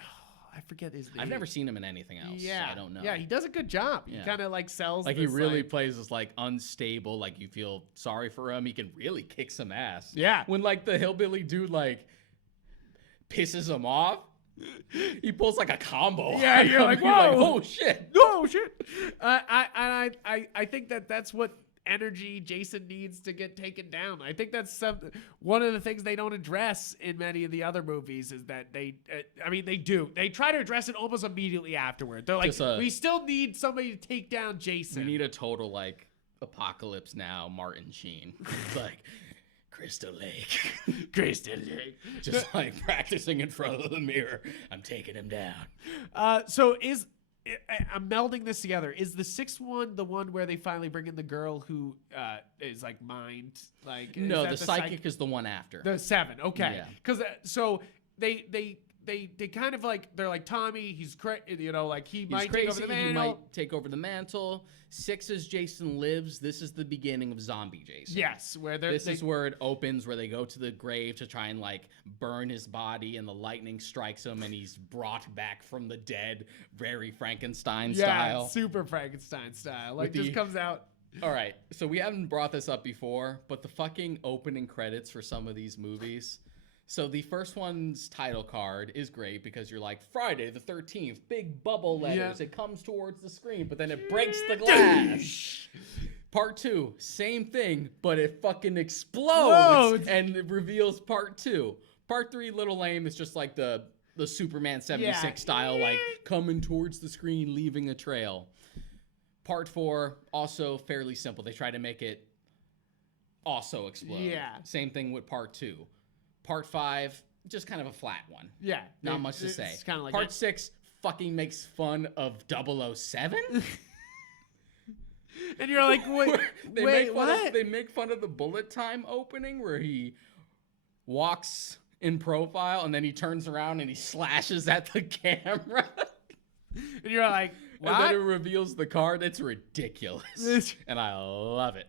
I forget his name. I've never seen him in anything else. Yeah. So I don't know. Yeah, he does a good job. He kind of like sells. Like, he really plays this like unstable, like, you feel sorry for him. He can really kick some ass. Yeah. When like the hillbilly dude like pisses him off, he pulls like a combo. Yeah, you're like, whoa, like, oh shit. No shit. I think that's what energy Jason needs to get taken down. I think that's one of the things they don't address in many of the other movies is that they do. They try to address it almost immediately afterward. They're like, we still need somebody to take down Jason. We need a total like Apocalypse Now Martin Sheen. It's like, Crystal Lake. Just like practicing in front of the mirror. I'm taking him down. So I'm melding this together. Is the 6th one the one where they finally bring in the girl who is like mind? Like, no, the psychic is the one after. The 7. Okay. Because so they kind of like, they're like, Tommy, he's you know, like, he's might crazy, take over the mantle. He might take over the mantle. 6 is Jason Lives. This is the beginning of Zombie Jason. Yes, where this is where it opens, where they go to the grave to try and like burn his body, and the lightning strikes him, and he's brought back from the dead, very Frankenstein style. Yeah, super Frankenstein style. Like, just comes out. All right, so we haven't brought this up before, but the fucking opening credits for some of these movies. So the first one's title card is great because you're like, Friday the 13th, big bubble letters. It comes towards the screen, but then it breaks the glass. Part 2, same thing, but it fucking explodes and it reveals part 2. Part 3, little lame. It's just like the Superman 76 style, like coming towards the screen, leaving a trail. Part 4, also fairly simple. They try to make it also explode. Yeah. Same thing with part 2. Part 5, just kind of a flat one. Yeah. Not much to say. It's kind of like Part 6 fucking makes fun of 007. And you're like, wait, what? They make fun of the bullet time opening where he walks in profile and then he turns around and he slashes at the camera. And you're like, what? And then it reveals the card. It's ridiculous. And I love it.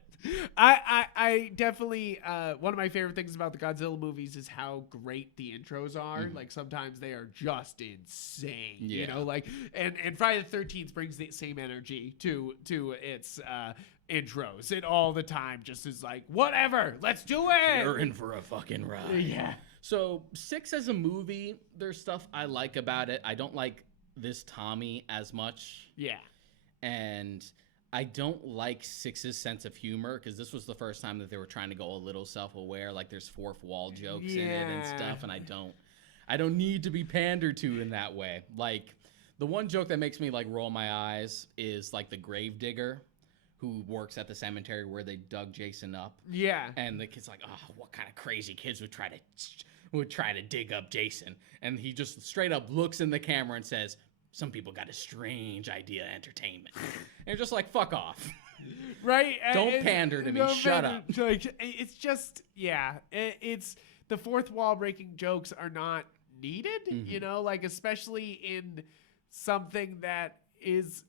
I definitely, one of my favorite things about the Godzilla movies is how great the intros are. Like, sometimes they are just insane, you know, like, and Friday the 13th brings the same energy to its intros. It all the time just is like, whatever, let's do it. You're in for a fucking ride. Yeah. So 6 as a movie, there's stuff I like about it. I don't like this Tommy as much. Yeah. And I don't like 6's sense of humor because this was the first time that they were trying to go a little self-aware. Like there's fourth wall jokes in it and stuff, and I don't need to be pandered to in that way. Like the one joke that makes me like roll my eyes is like the grave digger who works at the cemetery where they dug Jason up. Yeah. And the kid's like, oh, what kind of crazy kids would try to dig up Jason? And he just straight up looks in the camera and says, some people got a strange idea of entertainment. And you're just like, fuck off. Right? Don't pander to me. Shut up. Like, it's just, yeah. It's the fourth wall breaking jokes are not needed, you know, like, especially in something that is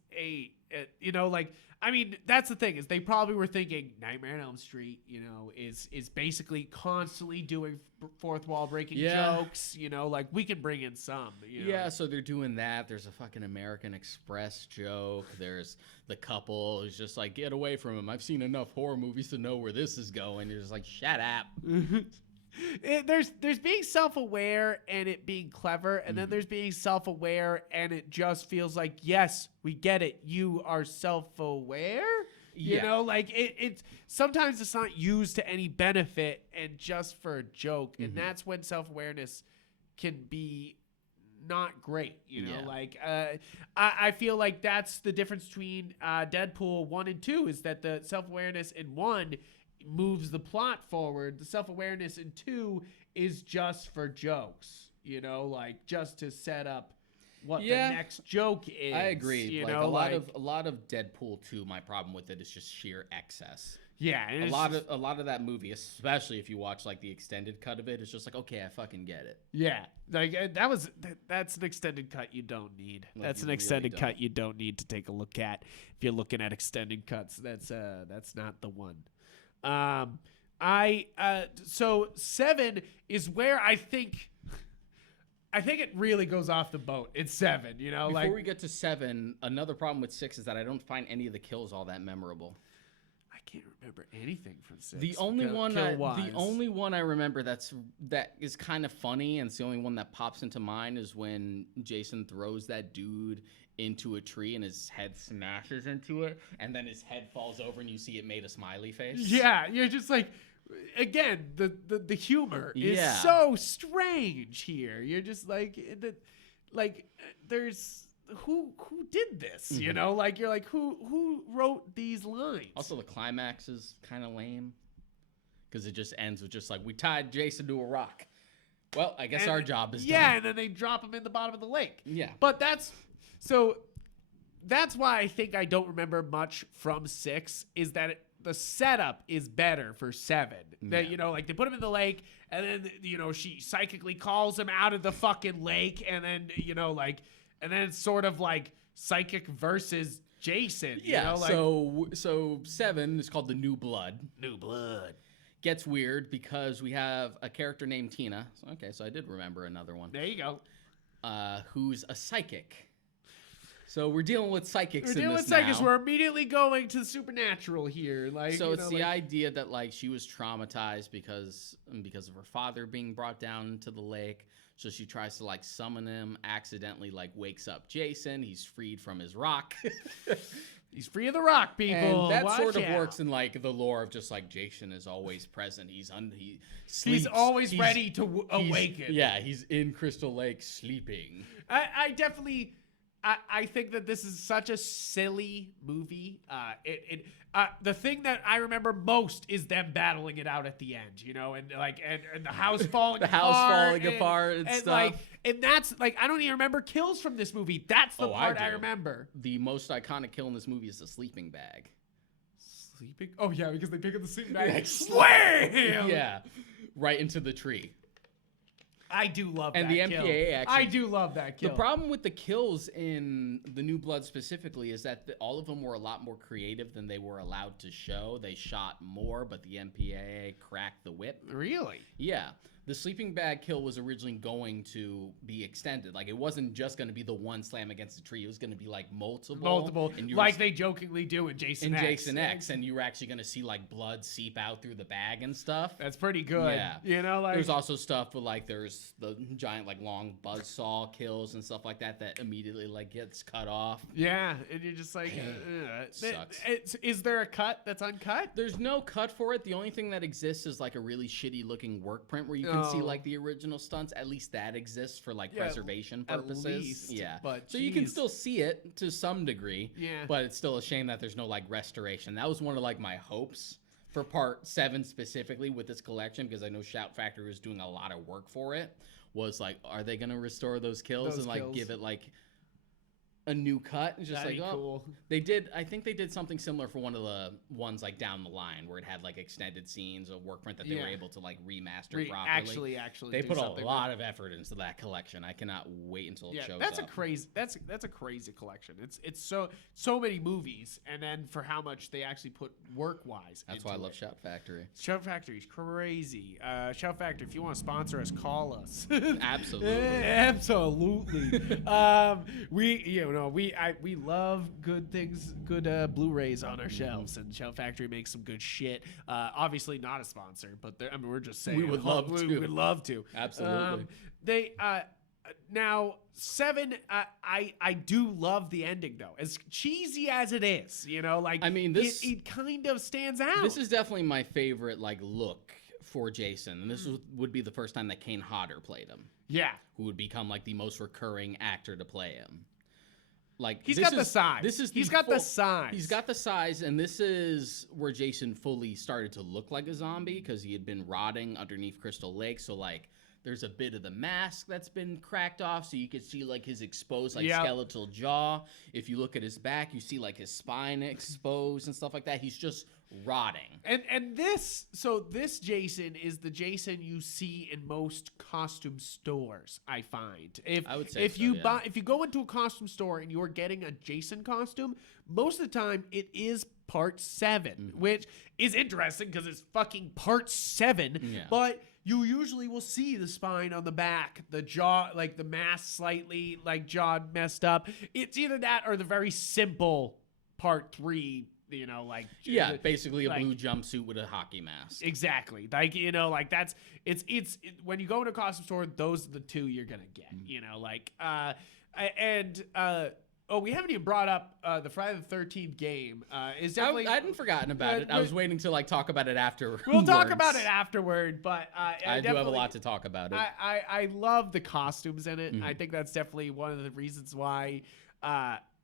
you know, like, I mean, that's the thing is they probably were thinking Nightmare on Elm Street, you know, is basically constantly doing fourth wall breaking jokes, you know, like we can bring in some, you know? Yeah, so they're doing that. There's a fucking American Express joke. There's the couple who's just like, get away from him. I've seen enough horror movies to know where this is going. You're just like, shut up. There's being self-aware and it being clever, and then there's being self-aware and it just feels like, yes, we get it, you are self-aware, you know, like it's sometimes it's not used to any benefit and just for a joke, and that's when self-awareness can be not great, you know. Like I feel like that's the difference between Deadpool 1 and 2 is that the self-awareness in 1 moves the plot forward. The self-awareness in 2 is just for jokes, you know, like just to set up what the next joke is. I agree. You like know, a lot of Deadpool 2, my problem with it is just sheer excess. Yeah, a lot of that movie, especially if you watch like the extended cut of it, it's just like, okay, I fucking get it. Yeah, like that's an extended cut you don't need. Like, that's an extended cut you don't need to take a look at. If you're looking at extended cuts, that's not the one. So 7 is where I think it really goes off the boat. It's 7, you know. Before we get to 7, another problem with 6 is that I don't find any of the kills all that memorable. I can't remember anything from 6. The only one I remember that is kind of funny, and it's the only one that pops into mind is when Jason throws that dude into a tree and his head smashes into it, and then his head falls over and you see it made a smiley face. Yeah, you're just like, again, the humor is so strange here. You're just like, there's who did this, you know, like you're like, who wrote these lines? Also, the climax is kind of lame because it just ends with just like, we tied Jason to a rock. Well, I guess our job is done. Yeah, and then they drop him in the bottom of the lake. Yeah, but that's why I think I don't remember much from 6 is that the setup is better for 7. That, you know, like they put him in the lake and then, you know, she psychically calls him out of the fucking lake and then, you know, like, and then it's sort of like psychic versus Jason. Yeah, you know, like, so 7 is called The New Blood. New Blood. Gets weird because we have a character named Tina. So I did remember another one. There you go. Who's a psychic. So we're dealing with psychics. We're dealing with psychics. We're immediately going to the supernatural here. Like, so it's the idea that like she was traumatized because of her father being brought down to the lake. So she tries to like summon him, accidentally like wakes up Jason. He's freed from his rock. He's free of the rock, people. And that sort of works in like the lore of just like Jason is always present. He sleeps. He's always ready to awaken. Yeah, he's in Crystal Lake sleeping. I definitely. I think that this is such a silly movie. The thing that I remember most is them battling it out at the end, you know, and the house falling apart and stuff. Like, and that's like, I don't even remember kills from this movie. That's the part I remember. The most iconic kill in this movie is the sleeping bag. Sleeping? Oh yeah, because they pick up the sleeping bag and slam! Yeah, right into the tree. I do love and that the kill. MPAA actually. I do love that kill. The problem with the kills in The New Blood specifically is that all of them were a lot more creative than they were allowed to show. They shot more, but the MPAA cracked the whip. Really? Yeah. The sleeping bag kill was originally going to be extended. Like, it wasn't just going to be the one slam against the tree. It was going to be, like, multiple. Like they jokingly do in Jason X. Jason X. And you were actually going to see, like, blood seep out through the bag and stuff. That's pretty good. Yeah. You know, like... There's also stuff with, like, there's the giant, like, long buzzsaw kills and stuff like that immediately, like, gets cut off. Yeah. And you're just like... sucks. Is there a cut that's uncut? There's no cut for it. The only thing that exists is, like, a really shitty-looking work print where you can see like the original stunts. At least that exists for like preservation purposes. At least, yeah, but so you can still see it to some degree. Yeah, but it's still a shame that there's no like restoration. That was one of like my hopes for part 7 specifically with this collection, because I know Shout Factory was doing a lot of work for it. Was like, are they gonna restore those kills and like give it like a new cut? It's just That'd like, be cool. They did. I think they did something similar for one of the ones like down the line where it had like extended scenes of work print that they were able to like remaster properly. Actually, they put a lot of effort into that collection. I cannot wait until it shows that's up. That's a crazy collection. It's so many movies, and then for how much they actually put work wise. That's why I love Shout Factory. Shout Factory's crazy. Shout Factory, if you want to sponsor us, call us. Absolutely. Absolutely. We love good things, good Blu-rays on our shelves, and Shout Factory makes some good shit. Obviously not a sponsor, but we're just saying we would love to. We would love to. Absolutely. Now 7, I do love the ending though, as cheesy as it is. You know, like, I mean, this it kind of stands out. This is definitely my favorite like look for Jason, and this would be the first time that Kane Hodder played him. Yeah, who would become like the most recurring actor to play him. Like, he's got the size. He's got the size, and this is where Jason fully started to look like a zombie because he had been rotting underneath Crystal Lake. So like, there's a bit of the mask that's been cracked off, so you could see like his exposed like skeletal jaw. If you look at his back, you see like his spine exposed and stuff like that. He's just rotting. And this Jason is the Jason you see in most costume stores, I find. I would say if you go into a costume store and you're getting a Jason costume, most of the time it is part 7, which is interesting because it's fucking part 7, but you usually will see the spine on the back, the jaw, like the mask slightly like jaw messed up. It's either that or the very simple part 3, you know, like, basically a blue jumpsuit with a hockey mask. Exactly. Like, you know, like that's when you go into a costume store, those are the 2 you're gonna get. You know, like we haven't even brought up the Friday the 13th game. Is definitely I hadn't forgotten about it. I was waiting to like talk about it after. We'll talk about it afterward, but I do have a lot to talk about it. I love the costumes in it. I think that's definitely one of the reasons why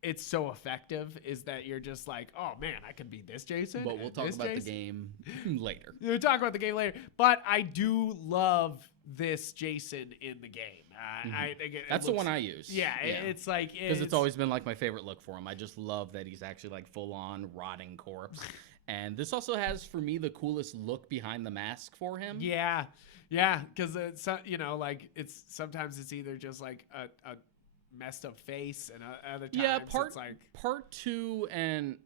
it's so effective, is that you're just like, oh man, I could be this Jason. But we'll talk about the game later. We'll talk about the game later. But I do love this Jason in the game. I think that's the one I use. Yeah, it's like, because it's always been like my favorite look for him. I just love that he's actually like full on rotting corpse. And this also has for me the coolest look behind the mask for him. Yeah, because it's, you know, like sometimes it's either just like a messed up face, and other times it's like part 2 and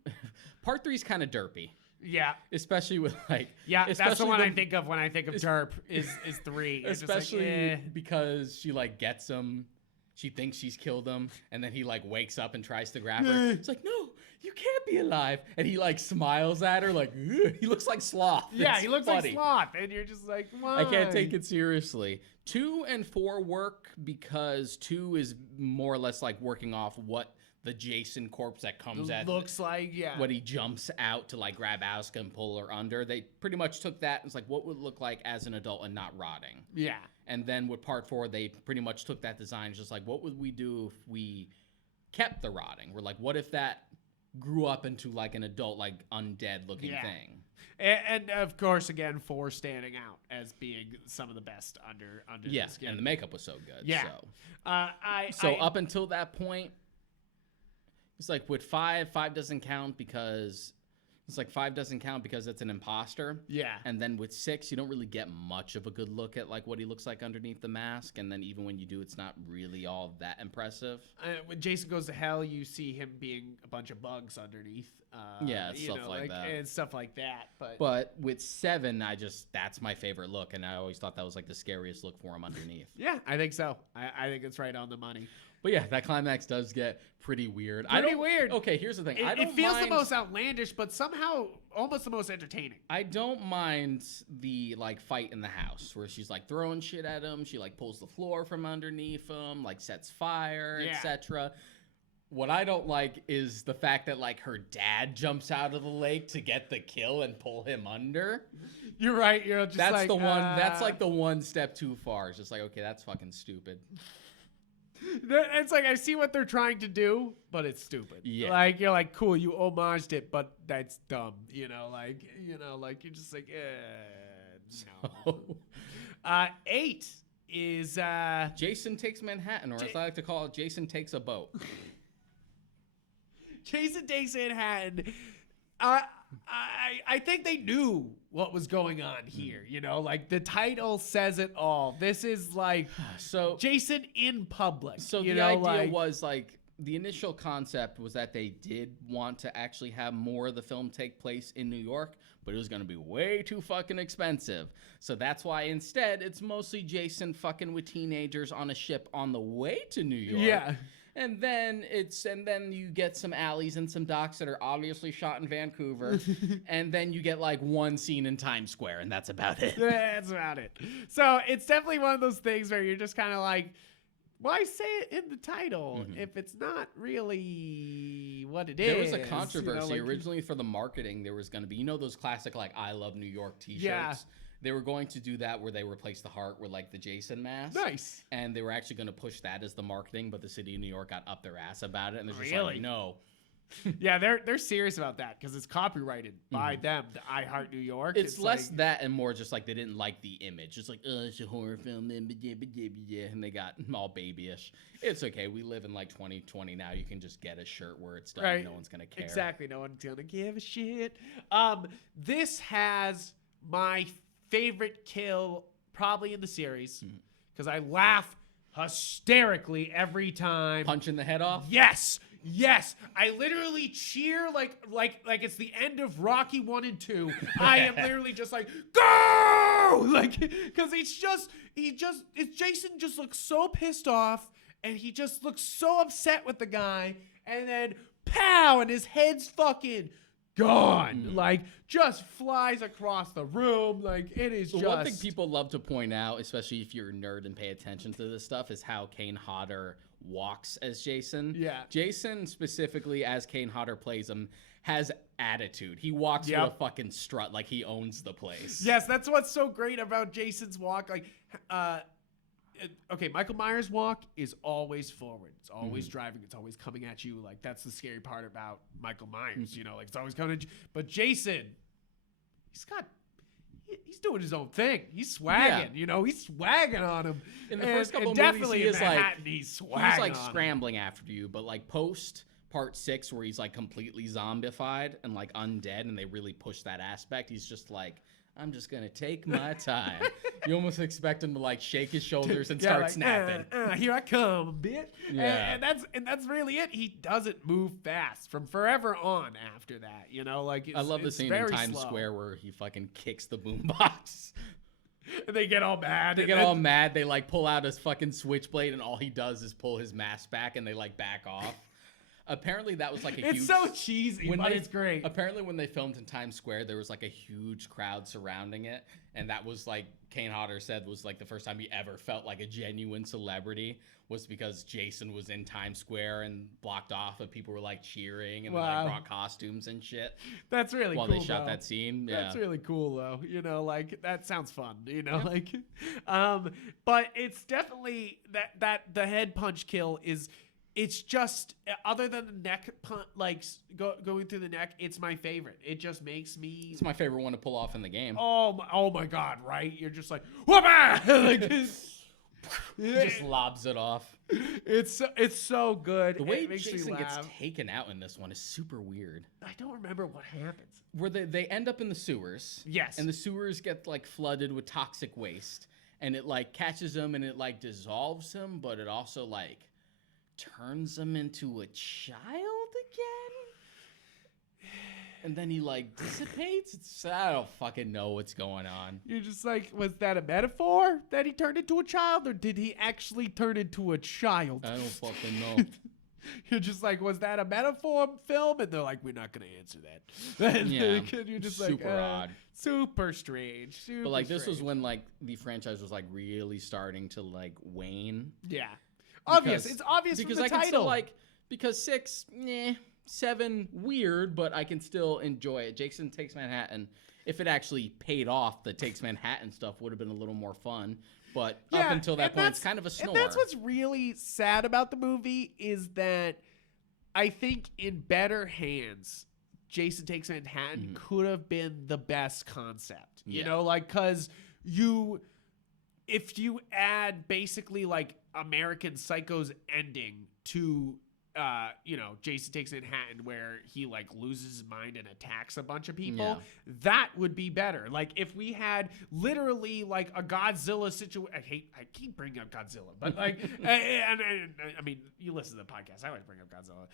part 3 is kind of derpy. Yeah, especially with like that's the one I think of when I think of derp is 3. It's especially just like, because she like gets him, she thinks she's killed him, and then he like wakes up and tries to grab her. It's like, no, you can't be alive, and he like smiles at her like, ugh. He looks like Sloth. Yeah, he looks like Sloth, and you're just like, why? I can't take it seriously. 2 and 4 work because 2 is more or less like working off what the Jason corpse that comes at looks like, when he jumps out to like grab Asuka and pull her under. They pretty much took that and it's like, what would it look like as an adult and not rotting? Yeah. And then with part 4, they pretty much took that design, just like, what would we do if we kept the rotting. We're like, what if that grew up into like an adult, like undead looking thing? And of course, again, 4 standing out as being some of the best under the skin. And the makeup was so good. Yeah. So up until that point, it's like with 5 doesn't count because it's an imposter. Yeah. And then with 6, you don't really get much of a good look at like what he looks like underneath the mask. And then even when you do, it's not really all that impressive. When Jason Goes to Hell, you see him being a bunch of bugs underneath. Stuff like that. And stuff like that. But with 7, that's my favorite look. And I always thought that was like the scariest look for him underneath. Yeah, I think so. I think it's right on the money. But yeah, that climax does get pretty weird. Weird. Okay, here's the thing. It feels the most outlandish, but somehow almost the most entertaining. I don't mind the like fight in the house where she's like throwing shit at him. She like pulls the floor from underneath him, like sets fire, etc. What I don't like is the fact that like her dad jumps out of the lake to get the kill and pull him under. You're right. You're just that's the one. That's like the one step too far. It's just like, okay, that's fucking stupid. It's like I see what they're trying to do, but it's stupid. Yeah. Like you're like, cool, you homaged it, but that's dumb. Like you're just like, no. 8 is Jason Takes Manhattan, or as I like to call it, Jason Takes a Boat. Jason Takes Manhattan. I think they knew what was going on here. Like the title says it all. This is like Jason in public. So the idea was like the initial concept was that they did want to actually have more of the film take place in New York, but it was going to be way too fucking expensive. So that's why instead it's mostly Jason fucking with teenagers on a ship on the way to New York. Yeah. And then you get some alleys and some docks that are obviously shot in Vancouver. And then you get like one scene in Times Square, and that's about it. That's about it. So it's definitely one of those things where you're just kind of like, why say it in the title if it's not really what it is? There was a controversy originally for the marketing. There was going to be, those classic like I Love New York t-shirts. Yeah. They were going to do that where they replaced the heart with like the Jason mask. Nice. And they were actually going to push that as the marketing, but the city of New York got up their ass about it. And they're just like, no. Yeah, they're serious about that because it's copyrighted by them, the I Heart New York. It's less like, that and more just like they didn't like the image. It's like, it's a horror film, and they got all babyish. It's okay. We live in like 2020 now. You can just get a shirt where it's done. Right. No one's going to care. Exactly. No one's going to give a shit. This has my favorite kill probably in the series because I laugh hysterically every time. Punching the head off? Yes. I literally cheer like it's the end of Rocky 1 and 2. I am literally just like, go! Like, because Jason just looks so pissed off and he just looks so upset with the guy, and then pow, and his head's fucking gone. Like, just flies across the room. Like, it is just... One thing people love to point out, especially if you're a nerd and pay attention to this stuff, is how Kane Hodder walks as Jason. Yeah. Jason, specifically as Kane Hodder plays him, has attitude. He walks with a fucking strut like he owns the place. Yes, that's what's so great about Jason's walk. Like, okay, Michael Myers' walk is always forward. It's always driving. It's always coming at you. Like, that's the scary part about Michael Myers, like, it's always coming at you. But Jason, he's doing his own thing. He's swagging, he's swagging on him. In the first couple of definitely movies, he's swagging he's like on scrambling after you, but like post part 6 where he's like completely zombified and like undead and they really push that aspect, he's just like, I'm just gonna take my time. You almost expect him to like shake his shoulders and start snapping. Here I come, bitch. Yeah. And that's really it. He doesn't move fast from forever on after that. Like I love the scene in Times Square where he fucking kicks the boombox. And they get all mad. They like pull out his fucking switchblade and all he does is pull his mask back and they like back off. Apparently that was like a huge... It's so cheesy, but it's great. Apparently when they filmed in Times Square, there was like a huge crowd surrounding it. And that was like, Kane Hodder said was like the first time he ever felt like a genuine celebrity was because Jason was in Times Square and blocked off and people were like cheering and they like brought costumes and shit. That's really cool, while they shot that scene. Yeah. That's really cool though. Like that sounds fun, like, but it's definitely that the head punch kill is it's just, other than the neck going through the neck, it's my favorite. It just makes me. It's my favorite one to pull off in the game. Oh my God! Right? You're just like, whoop-ah! Like Just lobs it off. It's so good. The way it makes Jason me laugh. gets taken out in this one is super weird. I don't remember what happens. Where they end up in the sewers. Yes. And the sewers get like flooded with toxic waste, and it like catches him and it like dissolves him, but it also like turns him into a child again. And then he like dissipates. I don't fucking know what's going on. You're just like, was that a metaphor that he turned into a child, or did he actually turn into a child? I don't fucking know. You're just like, was that a metaphor film? And they're like, we're not going to answer that. Yeah. You're just super like, odd. Super strange. But like this was when like the franchise was like really starting to like wane. Yeah. Obvious. It's obvious because from the I can title. still because 6, 7, weird, but I can still enjoy it. Jason Takes Manhattan. If it actually paid off, the Takes Manhattan stuff would have been a little more fun. But up until that point, it's kind of a snore. And that's what's really sad about the movie is that I think in better hands, Jason Takes Manhattan could have been the best concept. You know, like, because if you add basically like American Psycho's ending to Jason Takes Manhattan, where he like loses his mind and attacks a bunch of people, that would be better. Like if we had literally like a Godzilla situation. I keep bringing up Godzilla, but like, and I mean, you listen to the podcast, I always bring up Godzilla.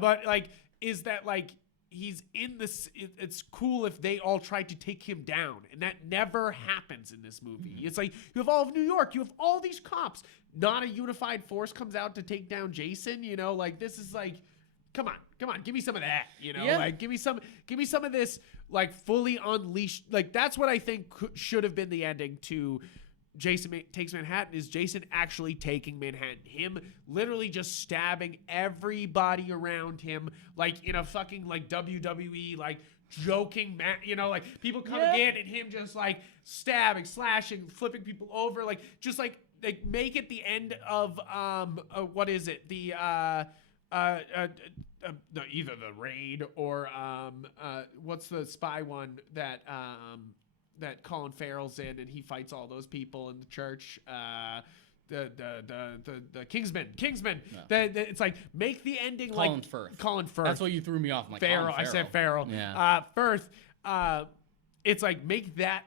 But like, is that like he's in this? It's cool if they all try to take him down, and that never happens in this movie. It's like you have all of New York, you have all these cops. Not a unified force comes out to take down Jason, like this is like, come on, give me some of that, like give me some of this, like fully unleashed, like that's what I think should have been the ending to Jason Takes Manhattan, is Jason actually taking Manhattan, him literally just stabbing everybody around him, like in a fucking like WWE, like joking, like people coming in and him just like stabbing, slashing, flipping people over, like just like make it the end of what is it, the either the Raid or what's the spy one that Colin Farrell's in and he fights all those people in the church, the Kingsman. Yeah. It's like make the ending Colin Firth. That's what you threw me off. I'm like Farrell. I said Farrell. Yeah. Firth. It's like make that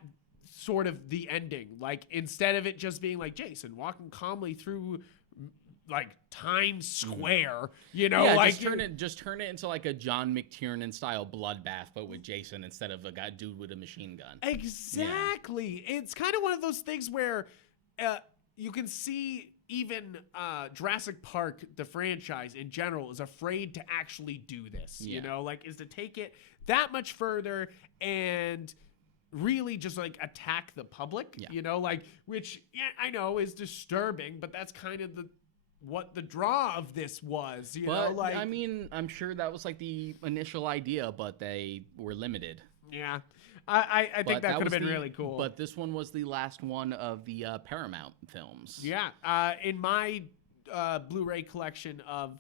sort of the ending, like instead of it just being like Jason walking calmly through like Times Square, like just turn it into like a John McTiernan style bloodbath, but with Jason instead of a dude with a machine gun. Exactly. Yeah. It's kind of one of those things where you can see even Jurassic Park, the franchise in general, is afraid to actually do this. Like is to take it that much further and really just like attack the public, like, which I know is disturbing, but that's kind of what the draw of this was, like, I mean, I'm sure that was like the initial idea, but they were limited. Yeah. I think that could have been really cool. But this one was the last one of the Paramount films. Yeah. In my Blu-ray collection of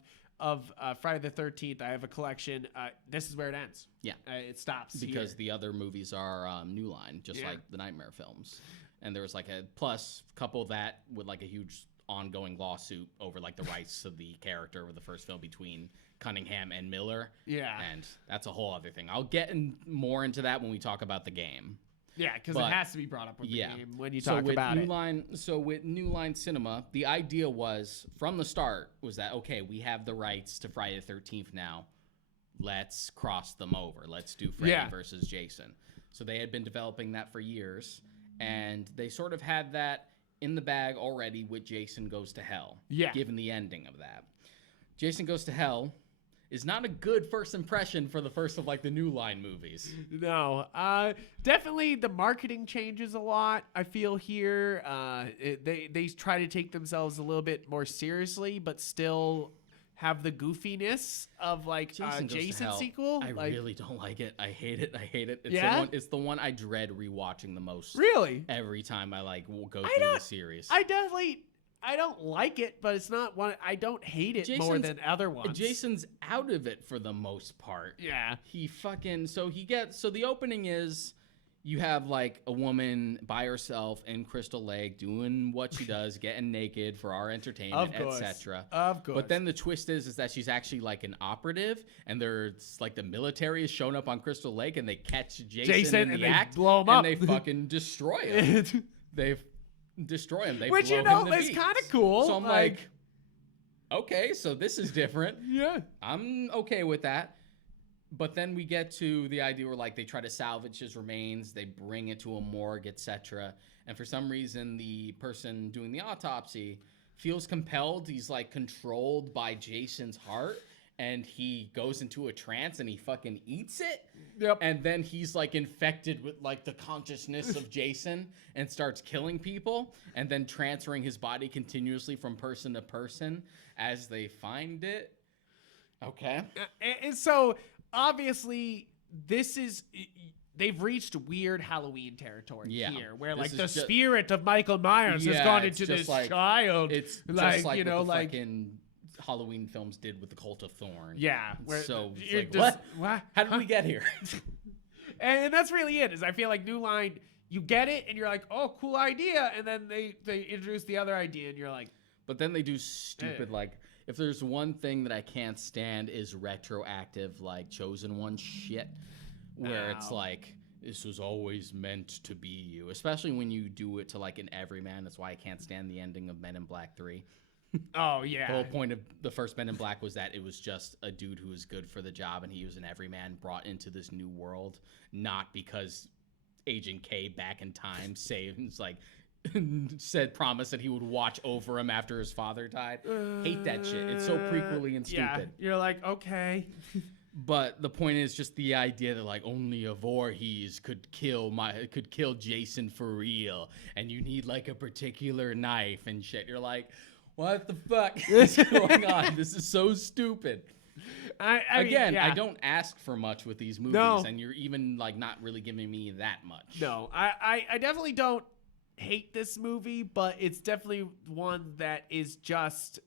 Friday the 13th, I have a collection. This is where it ends. Yeah. It stops because here. the other movies are New Line, just like the Nightmare films. And there was like a plus couple that with like a huge ongoing lawsuit over like the rights of the character of the first film between Cunningham and Miller. Yeah. And that's a whole other thing. I'll get more into that when we talk about the game. Yeah, because it has to be brought up with the game when you talk about it. So with New Line Cinema, the idea was from the start was that, okay, we have the rights to Friday the 13th now. Let's cross them over. Let's do Freddy versus Jason. So they had been developing that for years, and they sort of had that in the bag already with Jason Goes to Hell. Yeah. Given the ending of that. Jason Goes to Hell is not a good first impression for the first of like the New Line movies. No, definitely the marketing changes a lot. I feel here, they try to take themselves a little bit more seriously, but still have the goofiness of like Jason sequel. I really don't like it. I hate it. It's the one I dread rewatching the most. Really? Every time I like go through the series. I don't like it, but it's not one. I don't hate it more than other ones. Jason's out of it for the most part. Yeah. He fucking so the opening is you have like a woman by herself in Crystal Lake doing what she does, getting naked for our entertainment, etc. Of course. But then the twist is that she's actually like an operative, and there's like the military is showing up on Crystal Lake, and they catch Jason in the act, blow him up, and they fucking destroy him. They destroy him. They Which, blow you know, him to is bits. kind of cool. So I'm like, okay, so this is different. Yeah. I'm okay with that. But then we get to the idea where, like, they try to salvage his remains, they bring it to a morgue, etc. And for some reason, the person doing the autopsy feels compelled. He's, like, controlled by Jason's heart, and he goes into a trance, and he fucking eats it. Yep. And then he's, like, infected with, like, the consciousness of Jason and starts killing people, and then transferring his body continuously from person to person as they find it. Okay. And so... obviously, they've reached weird Halloween territory here, where like the spirit of Michael Myers has gone into this child. It's like, just like you know, what the like fucking Halloween films did with the Cult of Thorn. Yeah, So it's like, what? How did we get here? And that's really it. Is I feel like New Line, you get it, and you're like, oh, cool idea, and then they introduce the other idea, and you're like, but then they do stupid like. If there's one thing that I can't stand is retroactive, like, Chosen One shit, where it's like, this was always meant to be you. Especially when you do it to, like, an everyman. That's why I can't stand the ending of Men in Black 3. Oh, yeah. The whole point of the first Men in Black was that it was just a dude who was good for the job, and he was an everyman brought into this new world, not because Agent K back in time saves, like... promised that he would watch over him after his father died. Hate that shit. It's so prequely and stupid. Yeah, you're like, okay. But the point is just the idea that like only a Voorhees could kill Jason for real, and you need like a particular knife and shit. You're like, what the fuck is going on? This is so stupid. I mean, I don't ask for much with these movies, and you're even like not really giving me that much. No, I definitely don't hate this movie, but it's definitely one that is just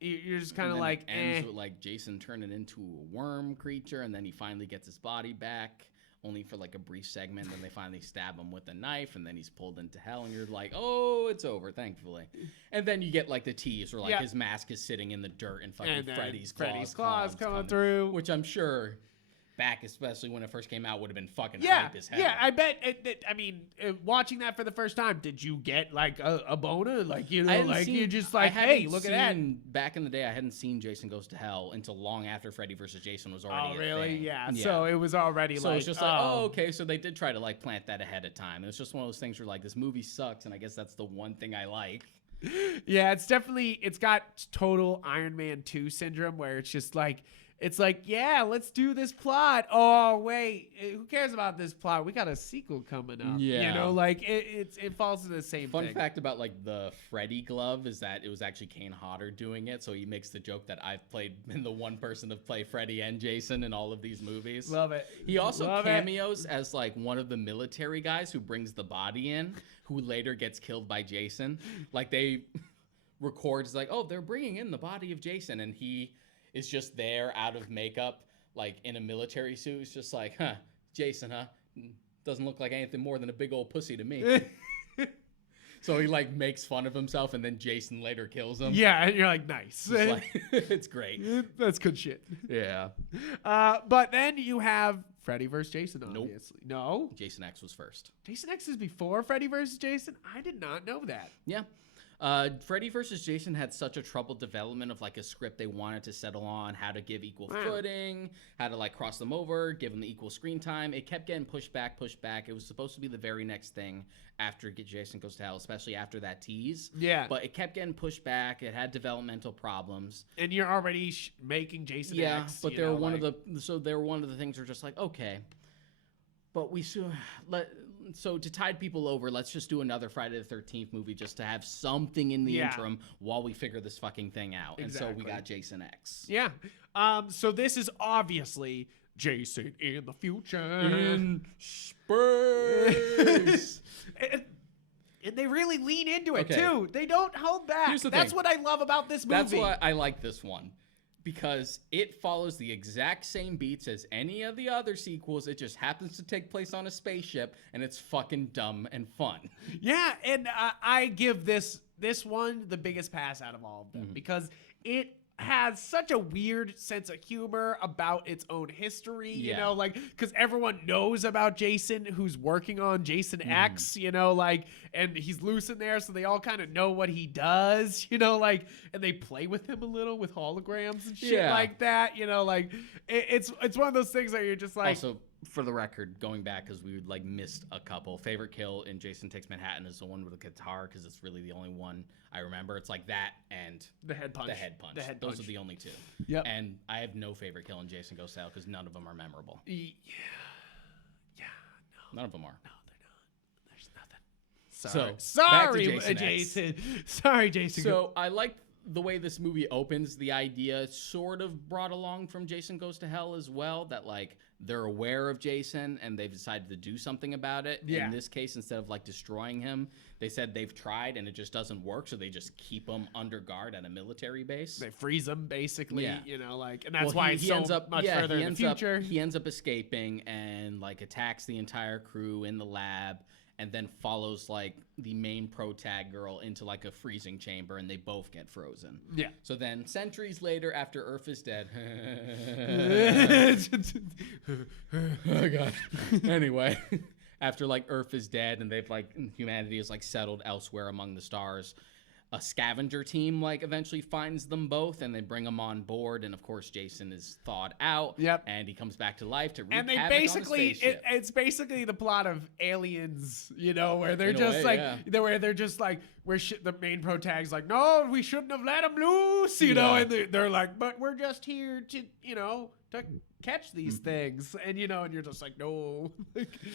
you're just kind of like ends with like Jason turning into a worm creature, and then he finally gets his body back, only for like a brief segment. Then they finally stab him with a knife, and then he's pulled into hell, and you're like, oh, it's over, thankfully. And then you get like the tease where like his mask is sitting in the dirt, and fucking Freddy's claws coming through, which I'm sure back, especially when it first came out, would have been fucking hype as hell. Yeah, I bet. I mean, watching that for the first time, did you get like a boner? Like, you know, like you're just like, hey, look at that. Back in the day, I hadn't seen Jason Goes to Hell until long after Freddy vs. Jason was already Oh, really? a thing. Yeah. So it was already so like, it's just like, oh, okay. So they did try to like plant that ahead of time. And it's just one of those things where like, this movie sucks, and I guess that's the one thing I like. Yeah, it's got total Iron Man 2 syndrome, where it's just like, it's like, yeah, let's do this plot. Oh, wait, who cares about this plot? We got a sequel coming up. Yeah. You know, like, it falls to the same thing. Fun fact about, like, the Freddy glove is that it was actually Kane Hodder doing it, so he makes the joke that I've been the one person to play Freddy and Jason in all of these movies. Love it. He also cameos as, like, one of the military guys who brings the body in, who later gets killed by Jason. Like, they record, like, oh, they're bringing in the body of Jason, and he is just there out of makeup, like in a military suit. It's just like, huh, Jason, huh? Doesn't look like anything more than a big old pussy to me. So he like makes fun of himself, and then Jason later kills him. Yeah, and you're like, nice. It's, like, it's great. That's good shit. Yeah. But then you have Freddy vs. Jason, obviously. Nope. No? Jason X was first. Jason X is before Freddy vs. Jason? I did not know that. Yeah. Freddy vs. Jason had such a troubled development of like a script they wanted to settle on, how to give equal footing, how to like cross them over, give them the equal screen time. It kept getting pushed back. It was supposed to be the very next thing after Jason Goes to Hell, especially after that tease. Yeah. But it kept getting pushed back. It had developmental problems. And you're already making Jason X. Yeah, but they were one of the things were just like, okay, but so to tide people over, let's just do another Friday the 13th movie just to have something in the interim while we figure this fucking thing out. Exactly. And so we got Jason X. Yeah. So this is obviously Jason in the future. In space. And they really lean into it, Okay. too. They don't hold back. Here's the That's thing. what I love about this movie. That's why I like this one. Because it follows the exact same beats as any of the other sequels. It just happens to take place on a spaceship, and it's fucking dumb and fun. Yeah, and I give this one the biggest pass out of all of them because it has such a weird sense of humor about its own history, you know, like, because everyone knows about Jason who's working on Jason X, you know, like, and he's loose in there, so they all kind of know what he does, you know, like, and they play with him a little with holograms and shit like that, you know, like, it's one of those things that you're just like. Also, for the record, going back, because we like missed a couple, favorite kill in Jason Takes Manhattan is the one with the guitar, because it's really the only one I remember. It's like that and the head punch. Those are the only two. Yep. And I have no favorite kill in Jason Goes to Hell because none of them are memorable. Yeah, None of them are. No, they're not. There's nothing. Sorry, Jason. Sorry, Jason. So I like the way this movie opens. The idea sort of brought along from Jason Goes to Hell as well, that like they're aware of Jason and they've decided to do something about it. In this case, instead of like destroying him, they said they've tried and it just doesn't work, so they just keep him under guard at a military base. They freeze him, basically, you know, like, and that's why he he's ends up much further in the future. He ends up escaping and like attacks the entire crew in the lab, and then follows like the main pro tag girl into like a freezing chamber, and they both get frozen. Yeah. So then centuries later, after Earth is dead. Oh god. Anyway, after like Earth is dead and they've like humanity is like settled elsewhere among the stars, a scavenger team like eventually finds them both and they bring them on board, and of course Jason is thawed out. Yep. And he comes back to life to wreak havoc on the spaceship. It's basically the plot of Aliens, you know, where they're just where they're just like the main pro tag's like, no, we shouldn't have let him loose, you know, and they're like, but we're just here to, you know, to catch these things, and you know, and you're just like, no.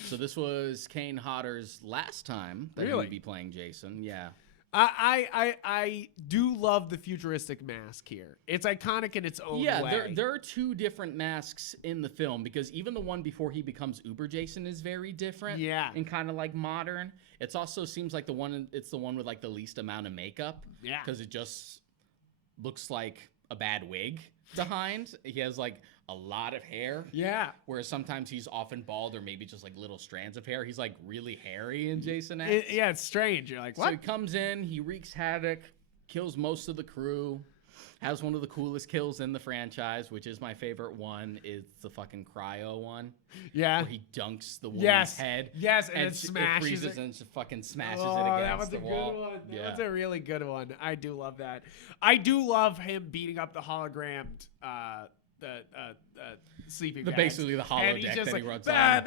So this was Kane Hodder's last time that he would be playing Jason. Yeah. I do love the futuristic mask here. It's iconic in its own way. Yeah, there are two different masks in the film, because even the one before he becomes Uber Jason is very different. Yeah. And kind of like modern. It also seems like it's the one with like the least amount of makeup. Yeah. Because it just looks like a bad wig behind. He has like a lot of hair. Yeah. Whereas sometimes he's often bald or maybe just like little strands of hair. He's like really hairy in Jason X. It's strange. You're like, what? So he comes in, he wreaks havoc, kills most of the crew, has one of the coolest kills in the franchise, which is my favorite one. It's the fucking cryo one. Yeah. Where he dunks the woman's head. Yes, and it smashes it. Freezes and fucking smashes it against the wall. That was a good one. Yeah. That was a really good one. I do love that. I do love him beating up the hologrammed sleeping bags. Basically the holodeck that he runs on.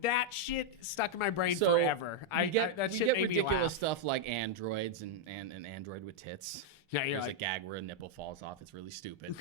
That shit stuck in my brain forever. You get ridiculous stuff like androids and an android with tits. Yeah, there's a gag where a nipple falls off. It's really stupid.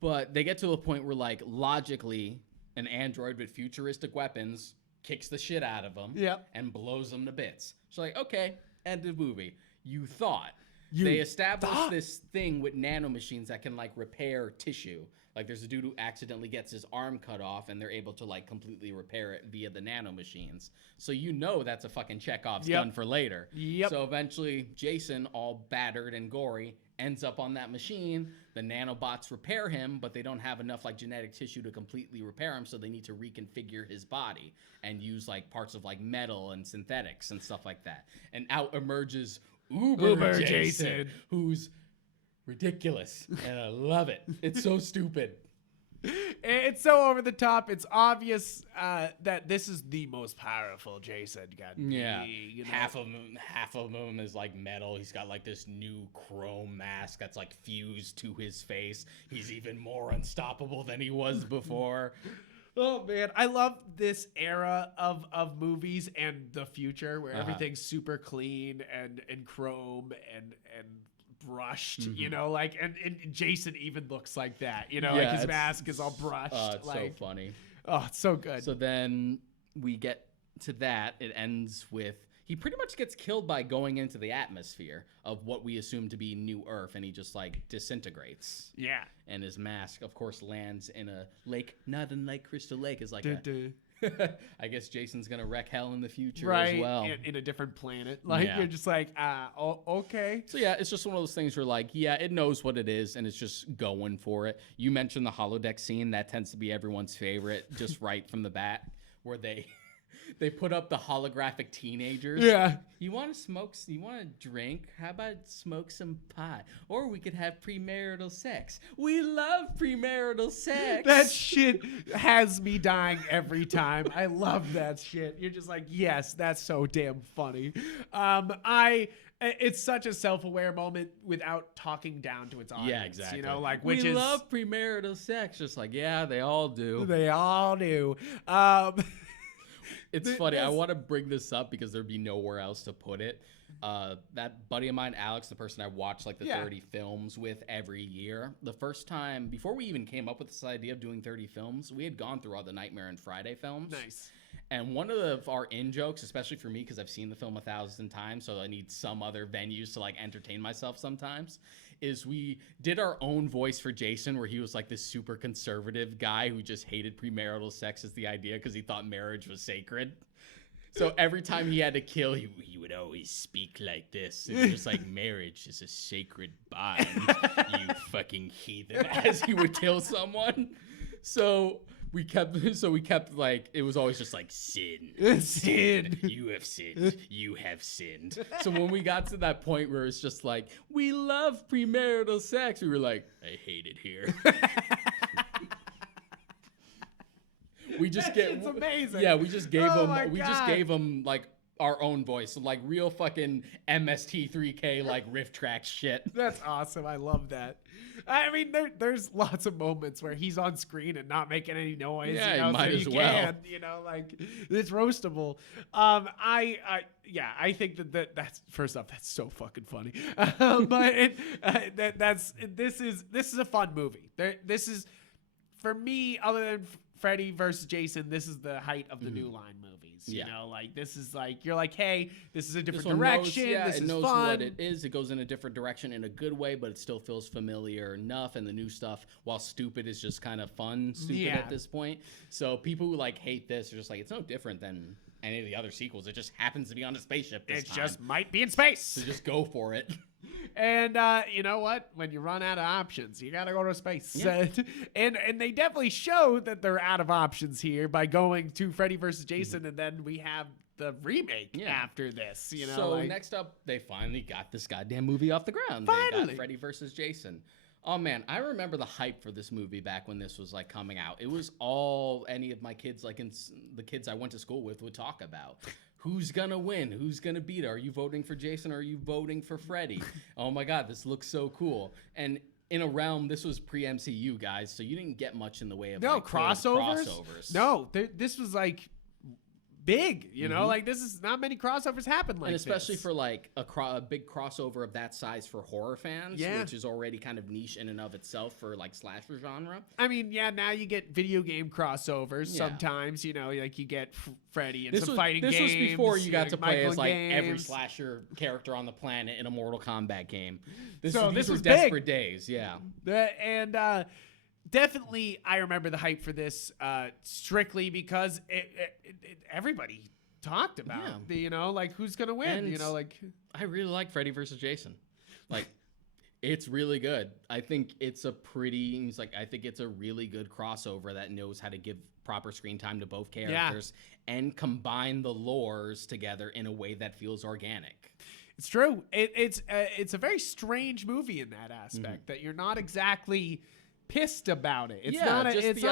But they get to a point where, like, logically, an android with futuristic weapons kicks the shit out of them and blows them to bits. So, like, okay, end of movie. You thought. They established this thing with nanomachines that can, like, repair tissue. Like, there's a dude who accidentally gets his arm cut off, and they're able to, like, completely repair it via the nanomachines. So you know that's a fucking Chekhov's gun for later. Yep. So eventually, Jason, all battered and gory, ends up on that machine. The nanobots repair him, but they don't have enough, like, genetic tissue to completely repair him, so they need to reconfigure his body and use, like, parts of, like, metal and synthetics and stuff like that. And out emerges Uber Jason, who's ridiculous, and I love it. It's so stupid. It's so over the top. It's obvious that this is the most powerful Jason. Yeah, you know? half of him is like metal. He's got like this new chrome mask that's like fused to his face. He's even more unstoppable than he was before. Oh man, I love this era of movies and the future where everything's super clean and chrome and brushed, you know, like, and Jason even looks like that, you know, like his mask is all brushed. It's like, so funny. Oh, it's so good. So then we get to that. It ends with he pretty much gets killed by going into the atmosphere of what we assume to be New Earth, and he just like disintegrates. Yeah. And his mask, of course, lands in a lake, not unlike Crystal Lake, is like I guess Jason's gonna wreck hell in the future right, as well. In a different planet. Like, you're just like, okay. So yeah, it's just one of those things where like, yeah, it knows what it is and it's just going for it. You mentioned the holodeck scene. That tends to be everyone's favorite, just right from the bat, where they put up the holographic teenagers. Yeah. You want to smoke? You want to drink? How about smoke some pot? Or we could have premarital sex. We love premarital sex. That shit has me dying every time. I love that shit. You're just like, yes, that's so damn funny. It's such a self-aware moment without talking down to its audience. Yeah, exactly. You know, like, we love premarital sex. Just like, yeah, they all do. They all do. It's funny. I want to bring this up because there'd be nowhere else to put it. That buddy of mine, Alex, the person I watch like the 30 films with every year, the first time, before we even came up with this idea of doing 30 films, we had gone through all the Nightmare and Friday films. Nice. And one of our in-jokes, especially for me, because I've seen the film 1,000 times, so I need some other venues to like entertain myself sometimes, is we did our own voice for Jason, where he was like this super conservative guy who just hated premarital sex as the idea because he thought marriage was sacred. So every time he had to kill, he would always speak like this. And just like, marriage is a sacred bond, you fucking heathen, as he would kill someone. So we kept like, it was always just like, sin. Sin. You have sinned. You have sinned. So when we got to that point where it's just like, we love premarital sex, we were like, I hate it here. It's amazing. Yeah, we just gave him like our own voice, so like real fucking MST3K like riff track shit. That's awesome. I love that. I mean, there's lots of moments where he's on screen and not making any noise. Yeah, you know, might so as you well. can, you know, like, it's roastable. I think that's first off, that's so fucking funny. But this is a fun movie. This is, for me, other than Freddy versus Jason, this is the height of the New Line movies. You know, like, this is like, you're like, hey, this is a different direction. This is knows fun. what it is. It goes in a different direction in a good way, but it still feels familiar enough. And the new stuff, while stupid, is just kind of fun stupid at this point. So people who like hate this are just like, it's no different than any of the other sequels. It just happens to be on a spaceship this time. It just might be in space. So just go for it. And you know what? When you run out of options, you gotta go to space. Yeah. and they definitely show that they're out of options here by going to Freddy versus Jason, and then we have the remake after this. You know. So like, next up, they finally got this goddamn movie off the ground. They got Freddy versus Jason. Oh man, I remember the hype for this movie back when this was like coming out. It was all any of my kids, like the kids I went to school with, would talk about. Who's gonna win? Who's gonna beat? Are you voting for Jason or are you voting for Freddy? Oh my God, this looks so cool. And in a realm, this was pre-MCU, guys, so you didn't get much in the way of crossovers. No, this was like big, you know, like this is not many crossovers happen like this. And especially this. for like a big crossover of that size for horror fans, which is already kind of niche in and of itself for like slasher genre. I mean, now you get video game crossovers sometimes, you know, like you get Freddy and fighting games. This was before you got to play Michael as like games. every slasher character on the planet in a Mortal Kombat game. These was desperate big. days, Definitely, I remember the hype for this strictly because everybody talked about, you know, like who's gonna win, and you know, like I really like Freddy versus Jason, like it's really good. I think it's a really good crossover that knows how to give proper screen time to both characters and combine the lores together in a way that feels organic. It's true. It's a very strange movie in that aspect that you're not exactly pissed about it. It's not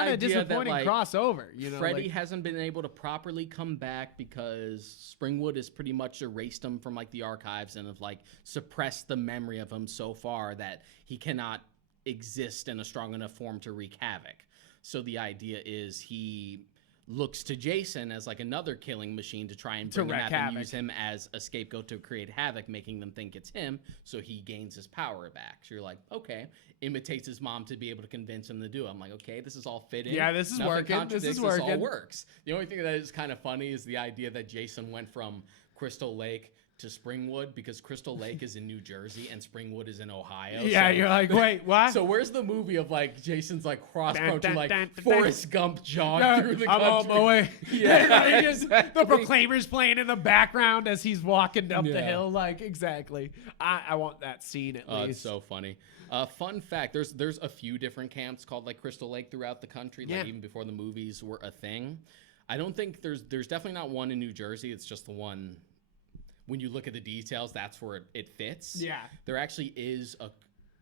a disappointing crossover. You know, Freddy hasn't been able to properly come back because Springwood has pretty much erased him from like the archives and have like suppressed the memory of him so far that he cannot exist in a strong enough form to wreak havoc. So the idea is he looks to Jason as like another killing machine to try and bring him up and use him as a scapegoat to create havoc, making them think it's him, so he gains his power back. So you're like, okay, imitates his mom to be able to convince him to do it. I'm like, okay, this is all fitting. Yeah, this is working. This all works. The only thing that is kind of funny is the idea that Jason went from Crystal Lake to Springwood because Crystal Lake is in New Jersey and Springwood is in Ohio. Yeah, so, you're like, wait, what? So where's the movie of like Jason's like cross country like Forrest Gump jog through the country? I'm on my way. Yeah, exactly. The Proclaimers playing in the background as he's walking up the hill. Like, exactly. I want that scene at least. It's so funny. Fun fact: there's a few different camps called like Crystal Lake throughout the country. Like even before the movies were a thing. I don't think there's definitely not one in New Jersey. It's just the one. When you look at the details, that's where it fits. Yeah. There actually is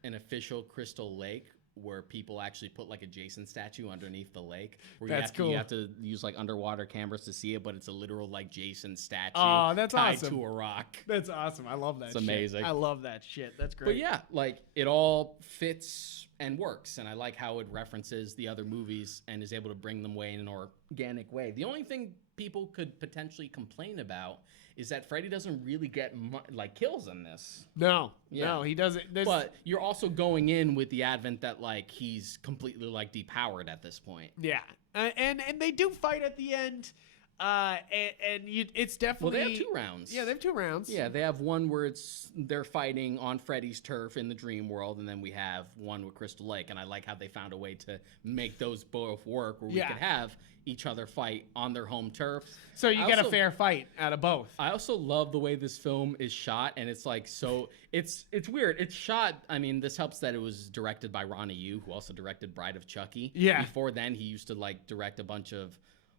an official Crystal Lake where people actually put like a Jason statue underneath the lake. Where that's cool. You have to use like underwater cameras to see it, but it's a literal like Jason statue that's tied awesome. to a rock. That's awesome. I love that shit. It's amazing. I love that shit. That's great. But yeah, like it all fits and works. And I like how it references the other movies and is able to bring them in an organic way. The only thing people could potentially complain about is that Freddy doesn't really get like kills in this. No, he doesn't. But you're also going in with the advent that like he's completely like depowered at this point. Yeah, and they do fight at the end, it's definitely. Well, they have 2 rounds. Yeah, they have 2 rounds. Yeah, they have one where they're fighting on Freddy's turf in the dream world, and then we have one with Crystal Lake. And I like how they found a way to make those both work, where we could have each other fight on their home turf. So you get a fair fight out of both. I also love the way this film is shot, and it's like it's weird. It's shot. I mean, this helps that it was directed by Ronnie Yu, who also directed Bride of Chucky. Yeah. Before then, he used to like direct a bunch of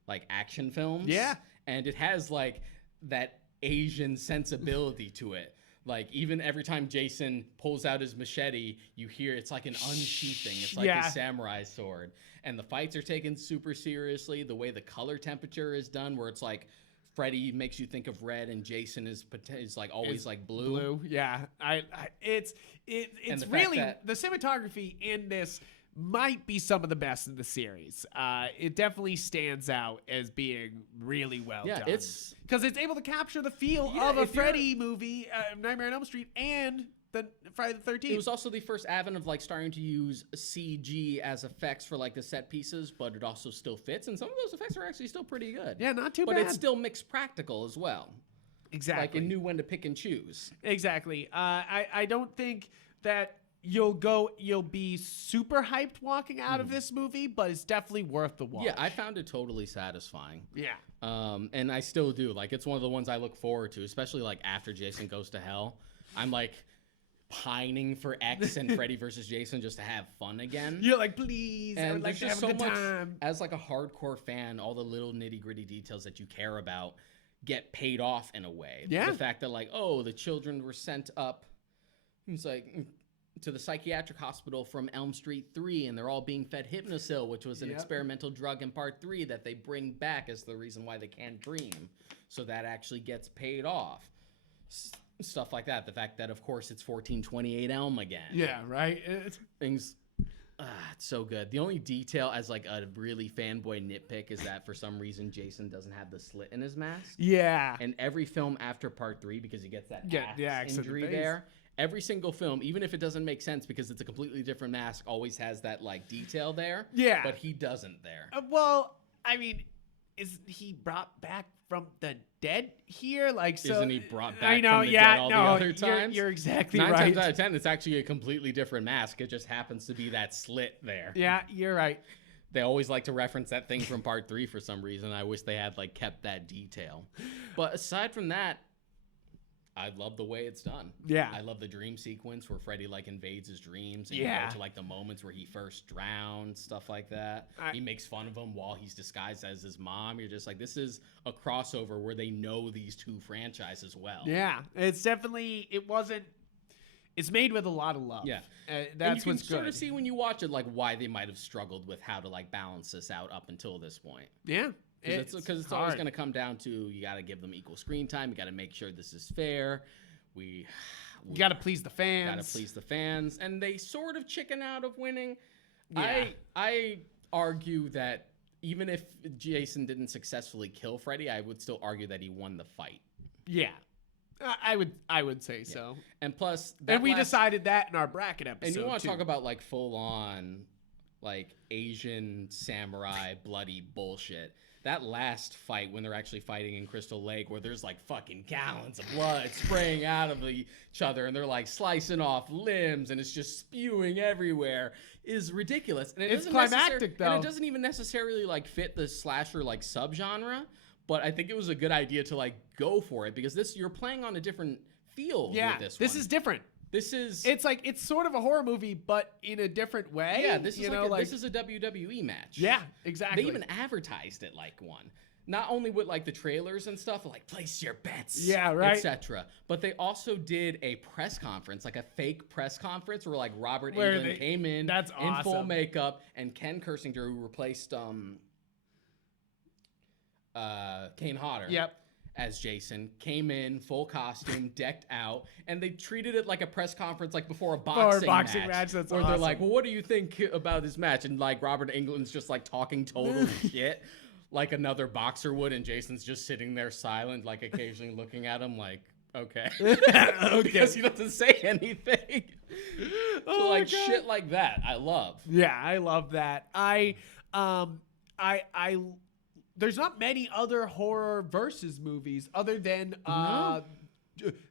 like action films. Yeah. And it has like that Asian sensibility to it. Like even every time Jason pulls out his machete, you hear it's like an unsheathing. It's like a samurai sword. And the fights are taken super seriously. The way the color temperature is done, where it's like Freddy makes you think of red, and Jason is like always like blue. Blue, yeah. It's really the cinematography in this might be some of the best in the series. It definitely stands out as being really well done. It's because it's able to capture the feel of a Freddy movie, Nightmare on Elm Street, and the Friday the 13th. It was also the first advent of like starting to use CG as effects for like the set pieces, but it also still fits, and some of those effects are actually still pretty good. Yeah, not too bad. But it's still mixed practical as well. Exactly. Like it knew when to pick and choose. Exactly. I don't think that you'll be super hyped walking out of this movie, but it's definitely worth the watch. Yeah, I found it totally satisfying. Yeah. And I still do. Like it's one of the ones I look forward to, especially like after Jason Goes to Hell. I'm like pining for X and Freddy versus Jason just to have fun again. You're like, please, and I would like to have a good time. As like a hardcore fan, all the little nitty gritty details that you care about get paid off in a way. Yeah. The fact that like, oh, the children were sent up. It's like to the psychiatric hospital from Elm Street 3, and they're all being fed Hypnosil, which was an experimental drug in part 3 that they bring back as the reason why they can't dream. So that actually gets paid off. Stuff like that. The fact that, of course, it's 1428 Elm again. Yeah, right? Things... it's so good. The only detail as like a really fanboy nitpick is that for some reason Jason doesn't have the slit in his mask. Yeah. And every film after part 3, because he gets that axe injury the there, every single film, even if it doesn't make sense because it's a completely different mask, always has that like detail there. Yeah. But he doesn't there. Well, I mean, is he brought back from the dead here? Like, so isn't he brought back from the dead all the other times? You're exactly 9 right. 9 times out of 10, it's actually a completely different mask. It just happens to be that slit there. Yeah, you're right. They always like to reference that thing from part 3 for some reason. I wish they had like kept that detail. But aside from that, I love the way it's done. Yeah. I love the dream sequence where Freddy like invades his dreams and you go to like the moments where he first drowned, stuff like that. He makes fun of him while he's disguised as his mom. You're just like, this is a crossover where they know these two franchises well. Yeah. It's definitely, it's made with a lot of love. Yeah. That's what's good. You can sort of see when you watch it like why they might have struggled with how to like balance this out up until this point. Yeah. Because it's always going to come down to you got to give them equal screen time. You got to make sure this is fair. You got to please the fans. Got to please the fans, and they sort of chicken out of winning. Yeah. I argue that even if Jason didn't successfully kill Freddy, I would still argue that he won the fight. Yeah, I would say so. And plus, we decided that in our bracket episode. And you want to talk about like full on. like Asian samurai bloody bullshit. That last fight when they're actually fighting in Crystal Lake, where there's like fucking gallons of blood spraying out of each other, and they're like slicing off limbs, and it's just spewing everywhere, is ridiculous. And it's climactic though. And it doesn't even necessarily like fit the slasher like subgenre, but I think it was a good idea to like go for it, because you're playing on a different field with this one. This is different. It's like, it's sort of a horror movie, but in a different way. Yeah, this is a WWE match. Yeah, exactly. They even advertised it like one. Not only with like the trailers and stuff, like place your bets, etc. But they also did a press conference, like a fake press conference, where like Robert Englund came in in full makeup, and Ken Kersinger, who replaced Kane Hodder. Yep. As Jason, came in full costume, decked out, and they treated it like a press conference, like before a boxing match. That's where awesome. They're like, well, what do you think about this match? And like Robert Englund's just like talking total shit, like another boxer would, and Jason's just sitting there silent, like occasionally looking at him like, okay. Because he doesn't say anything. So like shit like that, I love. Yeah, I love that. There's not many other horror versus movies other than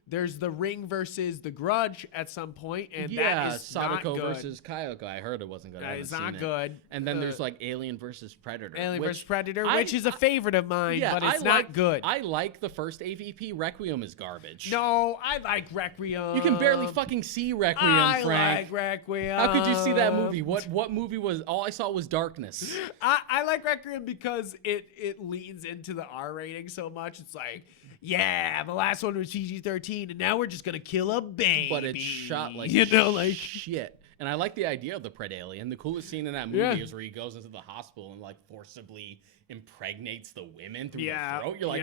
there's The Ring versus The Grudge at some point, and that is Sadako not good. versus Kayako. I heard it wasn't good. It's not good. And then there's like Alien versus Predator. Versus Predator, which is a favorite of mine, but it's not good. I like the first AVP. Requiem is garbage. No, I like Requiem. You can barely fucking see Requiem, Frank. I like Requiem. How could you see that movie? What movie was? All I saw was darkness. I like Requiem because it leans into the R rating so much. It's like, yeah, the last one was PG-13, and now we're just gonna kill a baby. But it's shot like shit. And I like the idea of the Pred Alien. The coolest scene in that movie is where he goes into the hospital and like forcibly impregnates the women through the throat. You're like,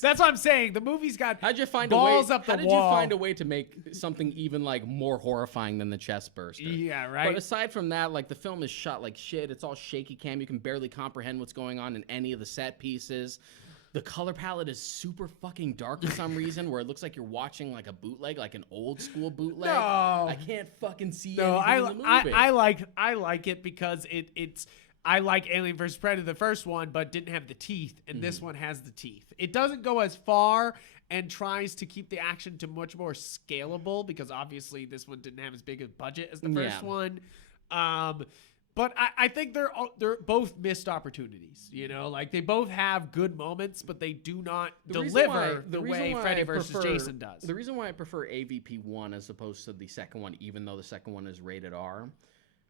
that's what I'm saying. The movie's got how'd you find balls a way, up the how did wall. you find a way to make something even like more horrifying than the chest burster? Yeah, right. But aside from that, like the film is shot like shit. It's all shaky cam. You can barely comprehend what's going on in any of the set pieces. The color palette is super fucking dark for some reason, where it looks like you're watching like a bootleg, like an old school bootleg. No, I can't fucking see anything in the movie. I like it because it's. I like Alien vs. Predator, the first one, but didn't have the teeth, and this one has the teeth. It doesn't go as far and tries to keep the action to much more scalable, because obviously this one didn't have as big a budget as the first one. But I think they're both missed opportunities. You know, like they both have good moments, but they do not deliver the way Freddy versus Jason does. The reason why I prefer AVP 1 as opposed to the second one, even though the second one is rated R,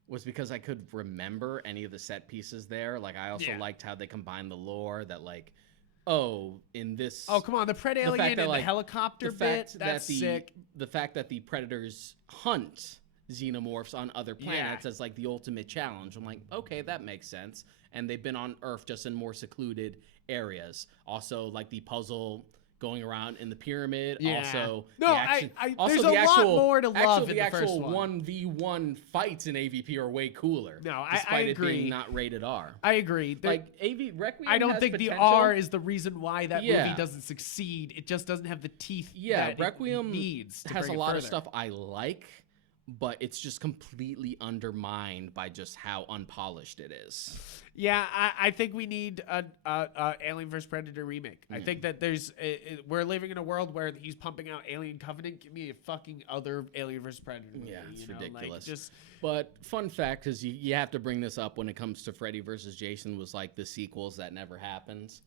was because I could remember any of the set pieces there. Like I also liked how they combined the lore that like, in this. Oh, come on. The Pred Alien and the helicopter bit, that's sick. The fact that the Predators hunt xenomorphs on other planets as like the ultimate challenge. I'm like, okay, that makes sense. And they've been on Earth just in more secluded areas. Also, like the puzzle going around in the pyramid. Also, there's a lot more to love in the first one. The actual 1v1 fights in AVP are way cooler. No, despite I agree. it being not rated R. I agree. Like Requiem I don't think potential. the R is the reason why that movie doesn't succeed. It just doesn't have the teeth. that Requiem it needs to has bring a it lot further. of stuff I like, but it's just completely undermined by just how unpolished it is. Yeah, I think we need a Alien vs. Predator remake. I think that we're living in a world where he's pumping out Alien Covenant. Give me a fucking other Alien vs. Predator movie. Yeah, it's ridiculous. Like, but fun fact, because you have to bring this up when it comes to Freddy versus Jason, was like the sequels that never happens.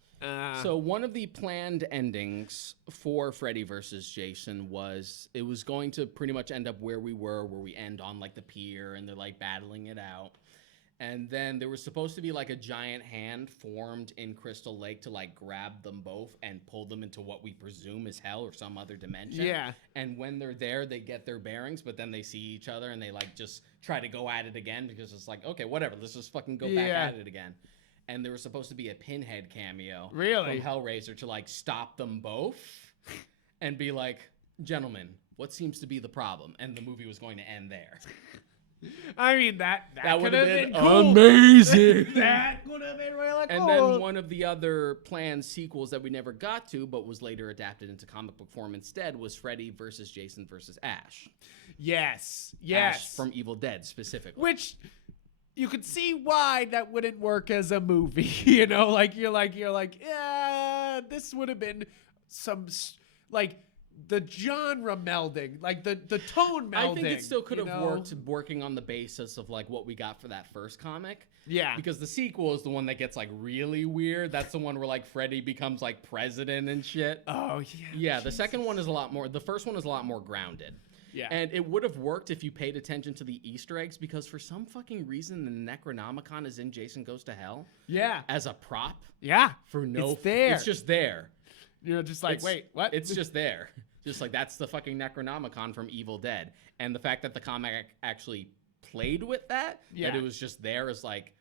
So one of the planned endings for Freddy versus Jason was it was going to pretty much end up where we end on like the pier and they're like battling it out. And then there was supposed to be like a giant hand formed in Crystal Lake to like grab them both and pull them into what we presume is hell or some other dimension. Yeah. And when they're there, they get their bearings, but then they see each other and they like just try to go at it again because it's like, okay, whatever, let's just fucking go back at it again. And there was supposed to be a Pinhead cameo from Hellraiser to like stop them both and be like, gentlemen, what seems to be the problem? And the movie was going to end there. I mean, that would have been cool. amazing. That would have been really cool. And then one of the other planned sequels that we never got to, but was later adapted into comic book form instead, was Freddy versus Jason versus Ash. Yes. Ash from Evil Dead specifically. Which you could see why that wouldn't work as a movie. You know, like you're like, yeah, this would have been some like the genre melding, like the tone melding. I think it still could have worked working on the basis of like what we got for that first comic. Yeah. Because the sequel is the one that gets like really weird. That's the one where like Freddie becomes like president and shit. Oh, yeah. Yeah, the second one is a lot more, the first one is a lot more grounded. Yeah. And it would have worked if you paid attention to the Easter eggs, because for some fucking reason the Necronomicon is in Jason Goes to Hell. Yeah. As a prop. Yeah. For no... It's there. It's just there. You're just like, wait, what? It's just there. Just like, that's the fucking Necronomicon from Evil Dead. And the fact that the comic actually played with that, that it was just there as like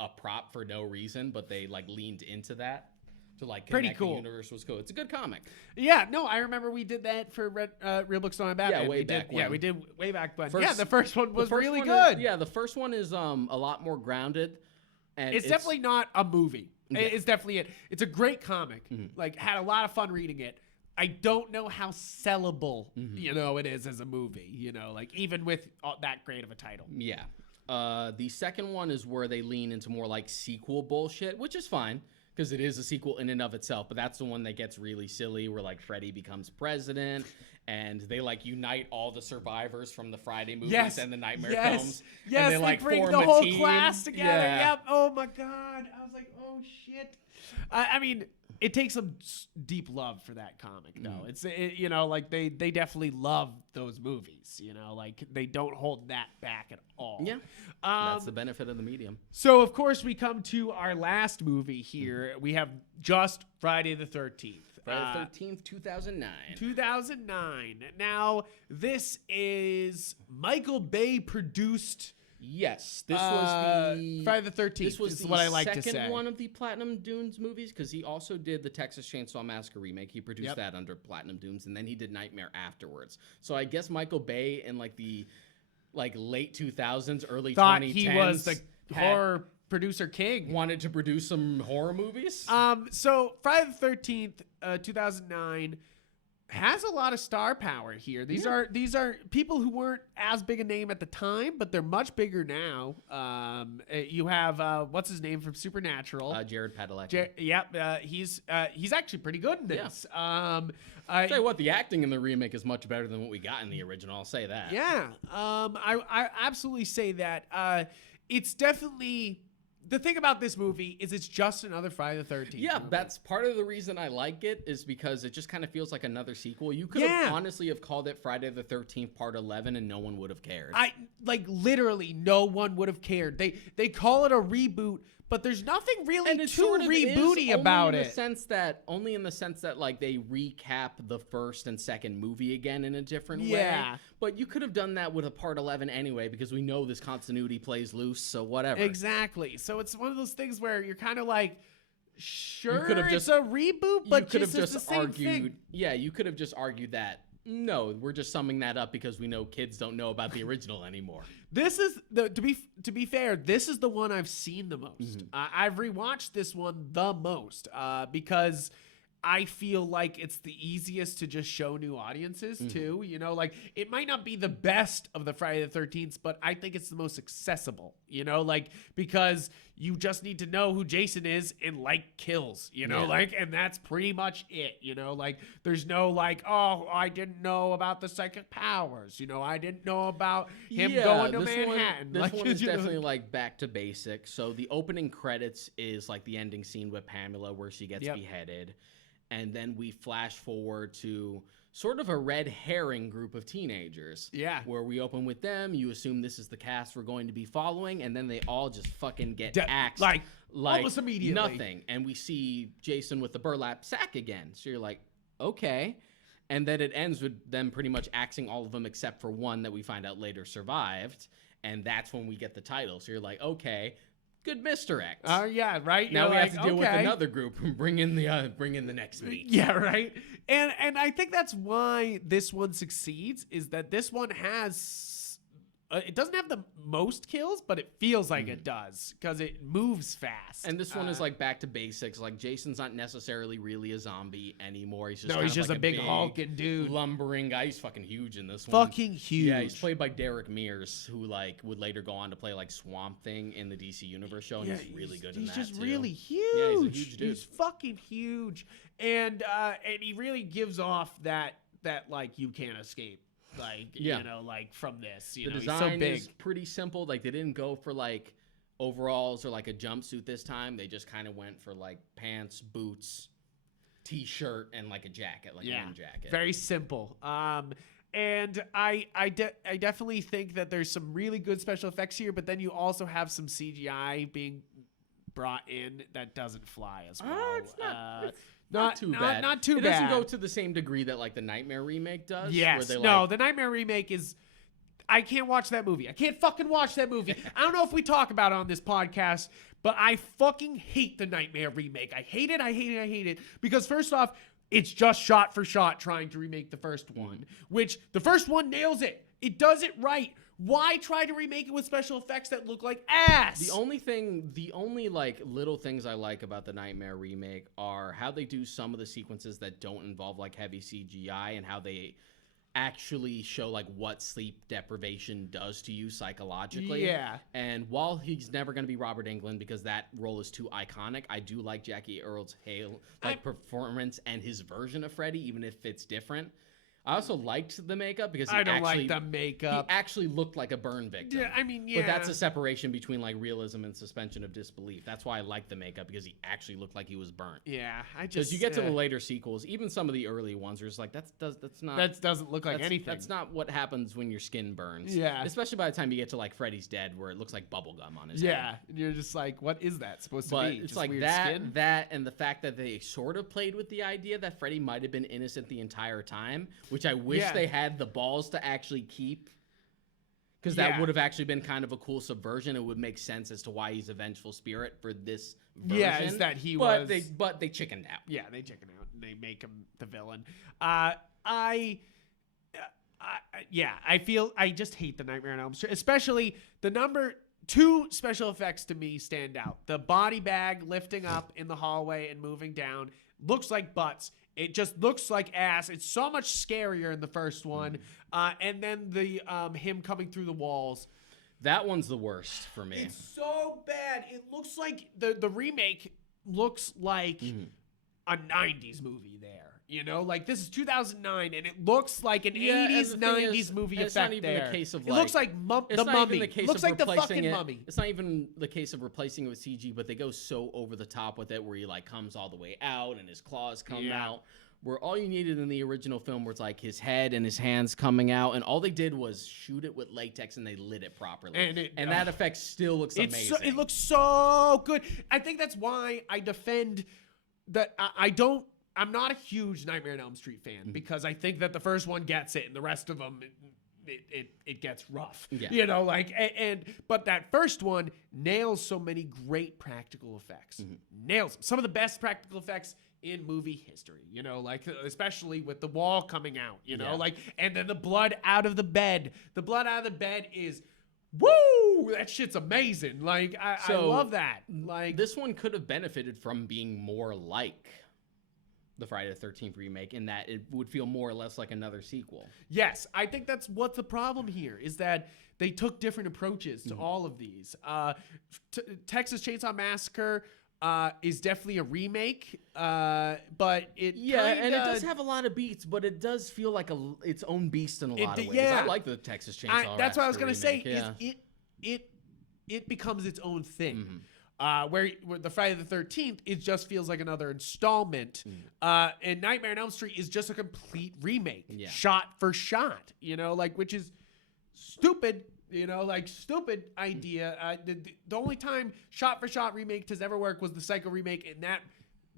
a prop for no reason, but they like leaned into that to like connect the universe was cool. It's a good comic. Yeah, no, I remember we did that for Real Books on Batman. Yeah, way back when. Yeah, we did way back when. First, yeah, the first one was really one good. Yeah, the first one is a lot more grounded. And it's definitely not a movie. Yeah. It's definitely it. It's a great comic. Like, had a lot of fun reading it. I don't know how sellable, you know, it is as a movie, you know, like even with that great of a title. Yeah. The second one is where they lean into more like sequel bullshit, which is fine because it is a sequel in and of itself. But that's the one that gets really silly where like Freddie becomes president and they like unite all the survivors from the Friday movies and the Nightmare films. Yes, and they like bring form the a whole team. class together. Yeah. Yep. Oh my God. I was like, oh shit. I mean, it takes some deep love for that comic, though. It's you know, like they definitely love those movies. You know, like they don't hold that back at all. Yeah, that's the benefit of the medium. So of course we come to our last movie here. We have just Friday the 13th. Friday the 13th, 2009. 2009. Now this is Michael Bay produced. Yes, this was the Friday the 13th. This was is what I like to say. second one of the Platinum Dunes movies because he also did the Texas Chainsaw Massacre remake. He produced that under Platinum Dunes, and then he did Nightmare afterwards. So I guess Michael Bay in like the late 2000s, early 2010s thought he was the horror producer king. Wanted to produce some horror movies. So Friday the 13th, 2009. Has a lot of star power here. These are people who weren't as big a name at the time, but they're much bigger now. You have what's his name from Supernatural? Jared Padalecki. He's actually pretty good in this. I'll tell you what, the acting in the remake is much better than what we got in the original. I'll say that. Yeah, I absolutely say that. It's definitely. The thing about this movie is it's just another Friday the 13th. Yeah, movie. that's part of the reason I like it is because it just kind of feels like another sequel. You could have honestly have called it Friday the 13th Part 11 and no one would have cared. Literally no one would have cared. They call it a reboot, but there's nothing really too sort of rebooty about it. Only in the sense that like they recap the first and second movie again in a different way. But you could have done that with a Part 11 anyway because we know this continuity plays loose, so whatever. Exactly. So it's one of those things where you're kind of like, sure, it's a reboot, but could have just the same thing. Yeah, you could have just argued that. No, we're just summing that up because we know kids don't know about the original anymore. This is to be fair, this is the one I've seen the most. I've rewatched this one the most because I feel like it's the easiest to just show new audiences too. You know, like it might not be the best of the Friday the 13th, but I think it's the most accessible. You know, like because you just need to know who Jason is and like kills. You know, like and that's pretty much it. You know, like there's no like, oh, I didn't know about the psychic powers. You know, I didn't know about him going to Manhattan. This one is definitely like back to basics. So the opening credits is like the ending scene with Pamela where she gets beheaded. And then we flash forward to sort of a red herring group of teenagers. Yeah. Where we open with them. You assume this is the cast we're going to be following. And then they all just fucking get axed. Like almost immediately. Nothing. And we see Jason with the burlap sack again. So you're like, okay. And then it ends with them pretty much axing all of them except for one that we find out later survived. And that's when we get the title. So you're like, okay. Good misdirect. Oh yeah, right. Now we have to deal with another group and bring in the next meet. Yeah, right. And I think that's why this one succeeds is that this one has it doesn't have the most kills, but it feels like it does because it moves fast. And this one is like back to basics. Like Jason's not necessarily really a zombie anymore. He's just no, kind he's of just like a big hulking dude. Lumbering guy. He's fucking huge in this one. Fucking huge. Yeah, he's played by Derek Mears, who like would later go on to play like Swamp Thing in the DC Universe show. And he's really good in that. He's just too. really huge. Yeah, he's a huge dude. He's fucking huge, and he really gives off that like you can't escape. Like, you know, like from this, The design is pretty simple. Like they didn't go for like overalls or like a jumpsuit this time. They just kind of went for like pants, boots, t-shirt, and like a jacket, like a wind jacket. Very simple. And I definitely think that there's some really good special effects here, but then you also have some CGI being brought in that doesn't fly as well. It's not too bad. Not too bad. It doesn't go to the same degree that like the Nightmare Remake does. Yes. Where they, no, the Nightmare Remake is... I can't watch that movie. I can't fucking watch that movie. I don't know if we talk about it on this podcast, but I fucking hate the Nightmare Remake. I hate it. Because first off, it's just shot for shot trying to remake the first one, which the first one nails it. It does it right. Why try to remake it with special effects that look like ass? The only like little things I like about the Nightmare Remake are how they do some of the sequences that don't involve like heavy CGI and how they actually show like what sleep deprivation does to you psychologically. Yeah. And while he's never going to be Robert Englund because that role is too iconic, I do like Jackie Earle's performance and his version of Freddy, even if it's different. I also liked the makeup because I don't like the makeup. He actually looked like a burn victim. Yeah, I mean, But that's a separation between like realism and suspension of disbelief. That's why I like the makeup, because he actually looked like he was burnt. Yeah, because you get to the later sequels, even some of the early ones, where it's like that doesn't look like anything. That's not what happens when your skin burns. Yeah, especially by the time you get to like Freddy's dead, where it looks like bubble gum on his head. Yeah, and you're just like, what is that supposed to be? It's just like weird that, skin? and the fact that they sort of played with the idea that Freddy might have been innocent the entire time, which I wish they had the balls to actually keep, because that would have actually been kind of a cool subversion. It would make sense as to why he's a vengeful spirit for this version. Yeah, is that he but was... But they chickened out. Yeah, they chickened out. They make him the villain. I just hate the Nightmare on Elm Street, especially the number 2 special effects to me stand out. The body bag lifting up in the hallway and moving down looks like butts. It just looks like ass. It's so much scarier in the first one. And then the him coming through the walls. That one's the worst for me. It's so bad. It looks like the remake looks like a 90s movie there. You know, like this is 2009 and it looks like an 80s, 90s movie effect. It's not even there. the case of it looks like the Mummy. It looks like the fucking Mummy. It's not even the case of replacing it with CG, but they go so over the top with it where he like comes all the way out and his claws come out. Where all you needed in the original film was like his head and his hands coming out, and all they did was shoot it with latex and they lit it properly. And that effect still looks amazing. It looks so good. I think that's why I defend that. I'm not a huge Nightmare on Elm Street fan because I think that the first one gets it and the rest of them it gets rough. Yeah. You know, like but that first one nails so many great practical effects. Nails some of the best practical effects in movie history, you know, like especially with the wall coming out, you know, like, and then the blood out of the bed. The blood out of the bed is, woo, that shit's amazing. Like, I love that. Like, this one could have benefited from being more like the Friday the 13th remake in that it would feel more or less like another sequel. Yes, I think that's what's the problem here is that they took different approaches to all of these. Texas Chainsaw Massacre is definitely a remake, but it and it does have a lot of beats, but it does feel like its own beast in a lot of ways. I like the Texas Chainsaw. That's what I was gonna remake, say. It becomes its own thing. Where the Friday the 13th, it just feels like another installment. And Nightmare on Elm Street is just a complete remake, shot for shot. You know, like, which is stupid. You know, like, stupid idea. The only time shot-for-shot remake has ever worked was the Psycho remake, and that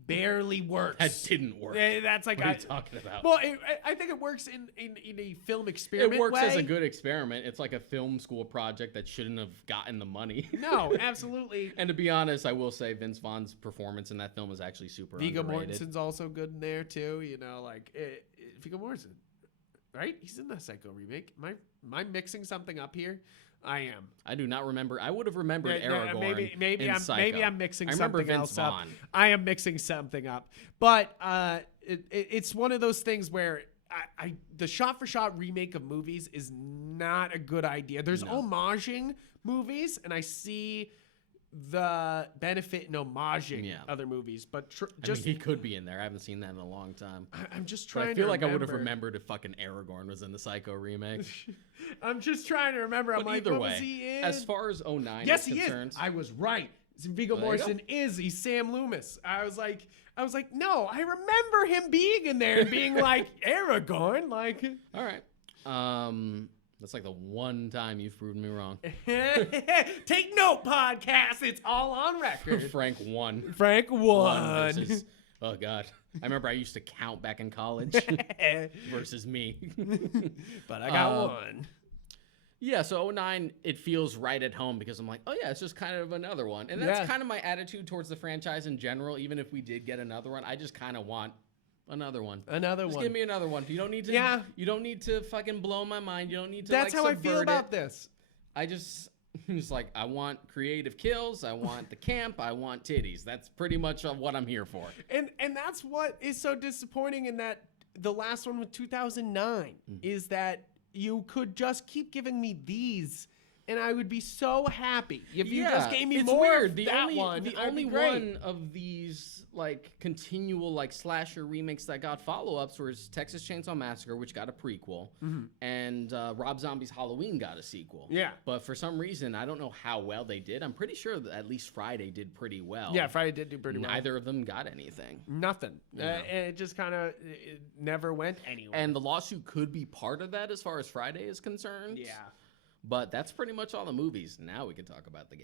barely works. That didn't work. That's like... What are you talking about? Well, I think it works in a film experiment It works way. as a good experiment. It's like a film school project that shouldn't have gotten the money. No, absolutely. And to be honest, I will say Vince Vaughn's performance in that film is actually super Viggo underrated. Mortensen's also good in there, too. You know, like, Viggo Mortensen. Right? He's in the Psycho remake. Am I mixing something up here? I am. I do not remember. I would have remembered Aragorn. Maybe I'm mixing something else up. I am mixing something up. But it's one of those things where the shot-for-shot remake of movies is not a good idea. There's homaging movies, and I see the benefit in homaging other movies, but he could be in there. I haven't seen that in a long time. I'm just trying to I feel like I would have remembered if fucking Aragorn was in the Psycho remake. I'm just trying to remember. But either way, was he in? As far as 09 yes, is concerned, I was right. Viggo Mortensen he's Sam Loomis. I was like, no, I remember him being in there and being like Aragorn. Like, all right, that's like the one time you've proven me wrong. Take note, podcast. It's all on record. Frank won. Frank won. Versus, oh, God. I remember I used to count back in college versus me. But I got one. Yeah, so 09, it feels right at home because I'm like, oh, yeah, it's just kind of another one. And that's kind of my attitude towards the franchise in general. Even if we did get another one, I just kind of want another one. Just give me another one. You don't need to. You don't need to fucking blow my mind. You don't need to. That's how I feel about this. I just like I want creative kills. I want the camp. I want titties. That's pretty much what I'm here for. And that's what is so disappointing in that the last one with 2009 is that you could just keep giving me these. And I would be so happy if you just gave me more. Weird. The only one of these like continual like slasher remakes that got follow-ups was Texas Chainsaw Massacre, which got a prequel, and Rob Zombie's Halloween got a sequel. Yeah. But for some reason, I don't know how well they did. I'm pretty sure that at least Friday did pretty well. Yeah, Friday did do pretty well. Neither of them got anything. Nothing. It just kind of never went anywhere. And the lawsuit could be part of that as far as Friday is concerned. Yeah. But that's pretty much all the movies. Now we can talk about the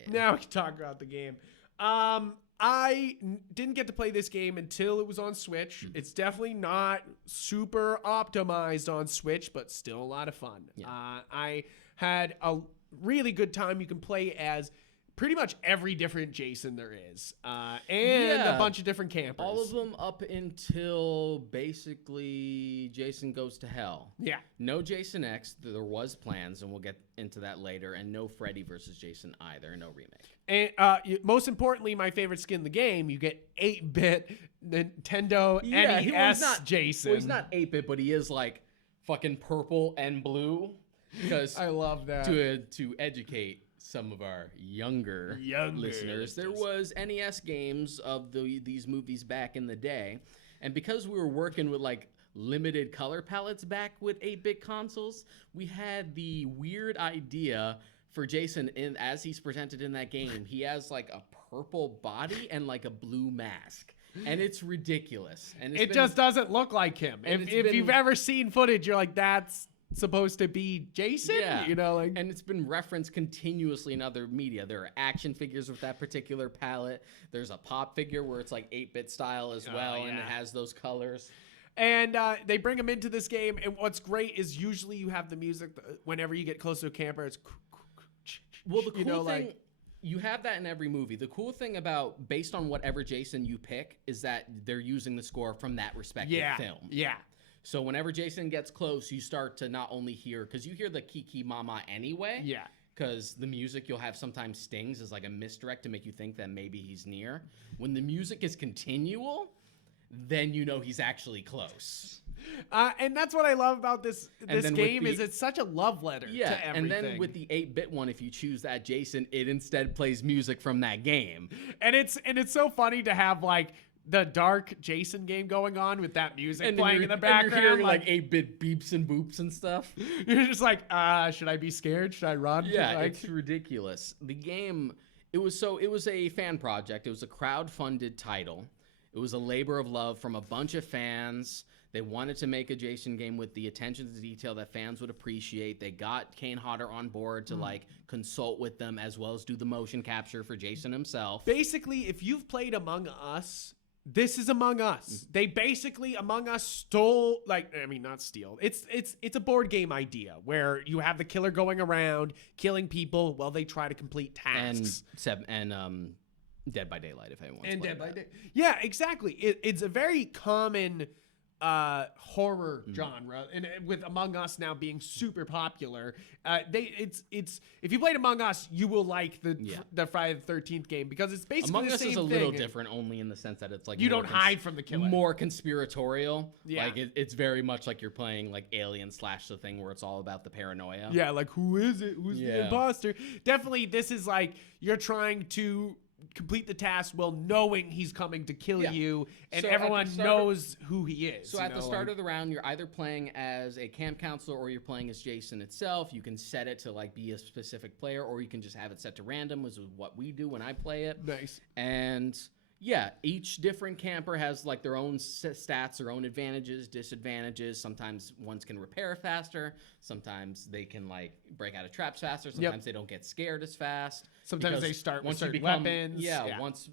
game. I didn't get to play this game until it was on Switch. It's definitely not super optimized on Switch, but still a lot of fun. Yeah. I had a really good time. You can play as pretty much every different Jason there is, and a bunch of different campers. All of them up until basically Jason Goes to Hell. Yeah. No Jason X. There was plans, and we'll get into that later. And no Freddy versus Jason either. No remake. And most importantly, my favorite skin in the game, you get 8-bit Nintendo NES Jason. Well, he's not 8-bit, but he is like fucking purple and blue. Because I love that. To educate some of our younger listeners, there was NES games of these movies back in the day, and because we were working with like limited color palettes back with 8-bit consoles, we had the weird idea for Jason as he's presented in that game. He has like a purple body and like a blue mask, and it's ridiculous. And it just doesn't look like him. If you've ever seen footage, you're like, that's supposed to be Jason, and it's been referenced continuously in other media. There are action figures with that particular palette. There's a pop figure where it's like 8-bit style as well, and it has those colors. And they bring them into this game, and what's great is usually you have the music whenever you get close to a camper. It's well, the cool thing. You have that in every movie. The cool thing about based on whatever Jason you pick is that they're using the score from that respective film. Yeah. So whenever Jason gets close, you start to not only hear, because you hear the Kiki Mama anyway. Yeah. Because the music you'll have sometimes stings as like a misdirect to make you think that maybe he's near. When the music is continual, then you know he's actually close. And that's what I love about this game is it's such a love letter to everything. And then with the 8-bit one, if you choose that Jason, it instead plays music from that game. And it's so funny to have like the dark Jason game going on with that music playing in the background. And you're hearing like 8-bit beeps and boops and stuff. You're just like, should I be scared? Should I run? Yeah, it's ridiculous. The game, it was a fan project. It was a crowd-funded title. It was a labor of love from a bunch of fans. They wanted to make a Jason game with the attention to detail that fans would appreciate. They got Kane Hodder on board to like consult with them as well as do the motion capture for Jason himself. Basically, if you've played Among Us, this is Among Us. They basically Among Us stole, not steal. It's a board game idea where you have the killer going around killing people while they try to complete tasks. And Dead by Daylight, if anyone wants to play that. Yeah, exactly. It's a very common horror genre, and with Among Us now being super popular, it's if you played Among Us, you will like the Friday the 13th game because it's basically Among the Us same is a thing. little different, only in the sense that it's like You don't hide from the killer. more conspiratorial. Yeah. Like it's very much like you're playing like Alien / the thing where it's all about the paranoia. Yeah, like who is it? Who's the imposter? Definitely, this is like you're trying to complete the task while knowing he's coming to kill you, and So everyone knows who he is. So at the start of the round, you're either playing as a camp counselor or you're playing as Jason itself. You can set it to like be a specific player, or you can just have it set to random, which is what we do when I play it. Nice. And yeah, each different camper has like their own stats, their own advantages, disadvantages. Sometimes ones can repair faster. Sometimes they can like break out of traps faster. Sometimes they don't get scared as fast. Sometimes they start with certain weapons. Yeah, once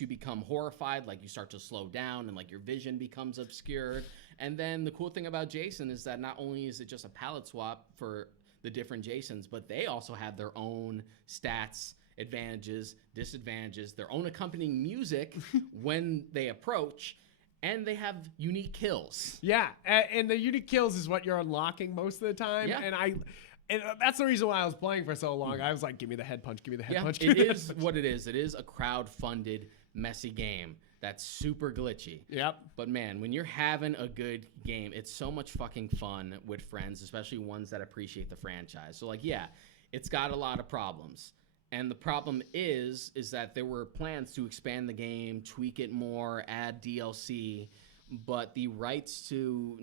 you become horrified, like you start to slow down and like your vision becomes obscured. And then the cool thing about Jason is that not only is it just a palette swap for the different Jasons, but they also have their own stats, advantages, disadvantages, their own accompanying music when they approach, and they have unique kills. Yeah, and the unique kills is what you're unlocking most of the time. Yeah. And that's the reason why I was playing for so long. I was like, give me the head punch, give me the head punch. It is what it is. It is a crowd-funded, messy game that's super glitchy. Yep. But man, when you're having a good game, it's so much fucking fun with friends, especially ones that appreciate the franchise. So like, yeah, it's got a lot of problems. And the problem is that there were plans to expand the game, tweak it more, add DLC, but the rights to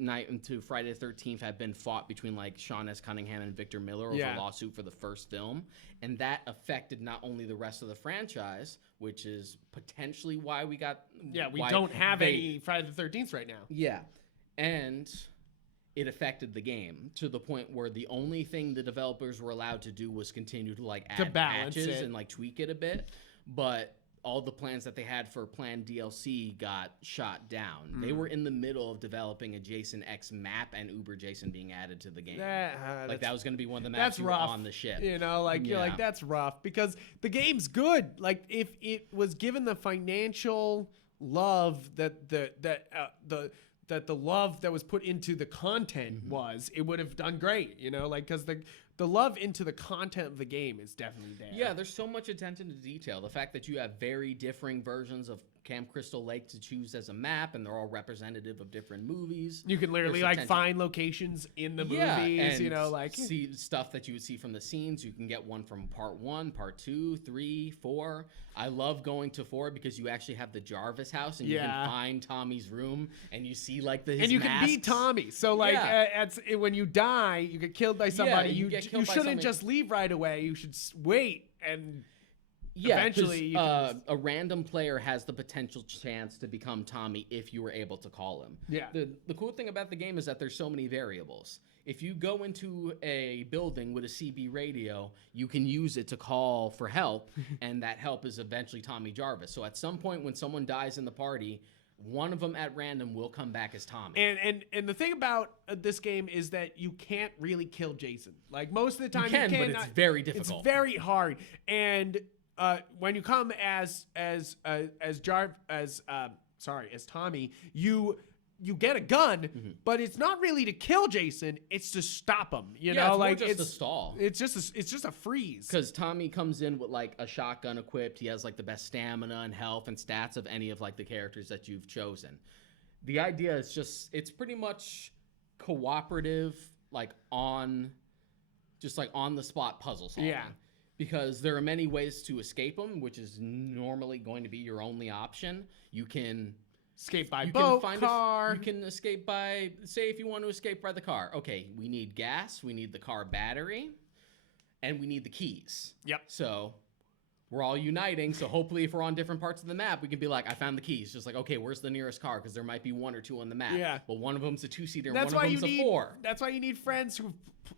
Friday the 13th have been fought between like Sean S. Cunningham and Victor Miller over a lawsuit for the first film, and that affected not only the rest of the franchise, which is potentially why we don't have any Friday the 13th right now. Yeah, and it affected the game to the point where the only thing the developers were allowed to do was continue to like add patches and like tweak it a bit, but all the plans that they had for planned DLC got shot down. They were in the middle of developing a Jason X map and Uber Jason being added to the game. Like that was going to be one of the maps on the ship. You know, like you're like, that's rough because the game's good. Like if it was given the financial love that the love that was put into the content was, it would have done great, you know, like because the love into the content of the game is definitely there. Yeah, there's so much attention to detail. The fact that you have very differing versions of Camp Crystal Lake to choose as a map, and they're all representative of different movies. You can literally like find locations in the movies, and you know, like see stuff that you would see from the scenes. You can get one from part 1, part 2, 3, 4. I love going to 4 because you actually have the Jarvis house, and you can find Tommy's room, and you see like his and you masks. Can be Tommy. So like when you die, you get killed by somebody. You shouldn't just leave right away. You should wait and. Yeah, eventually a random player has the potential chance to become Tommy if you were able to call him. Yeah. The cool thing about the game is that there's so many variables. If you go into a building with a CB radio, you can use it to call for help, and that help is eventually Tommy Jarvis. So at some point when someone dies in the party, one of them at random will come back as Tommy. And the thing about this game is that you can't really kill Jason. Like most of the time you can, but it's very difficult. It's very hard. And when you come as Tommy, you get a gun, but it's not really to kill Jason. It's to stop him. You know, it's like more just a stall. It's just a freeze. Because Tommy comes in with like a shotgun equipped. He has like the best stamina and health and stats of any of like the characters that you've chosen. The idea is just it's pretty much cooperative, like on the spot puzzle solving. Yeah. Because there are many ways to escape them, which is normally going to be your only option. You can escape by boat, car. You can escape by, say if you want to escape by the car. Okay, we need gas, we need the car battery, and we need the keys. Yep. So we're all uniting. So hopefully if we're on different parts of the map, we can be like, I found the keys. Just like, okay, where's the nearest car? Because there might be 1 or 2 on the map. Yeah. Well, one of them's a 2-seater and one of them's a 4. That's why you need friends who've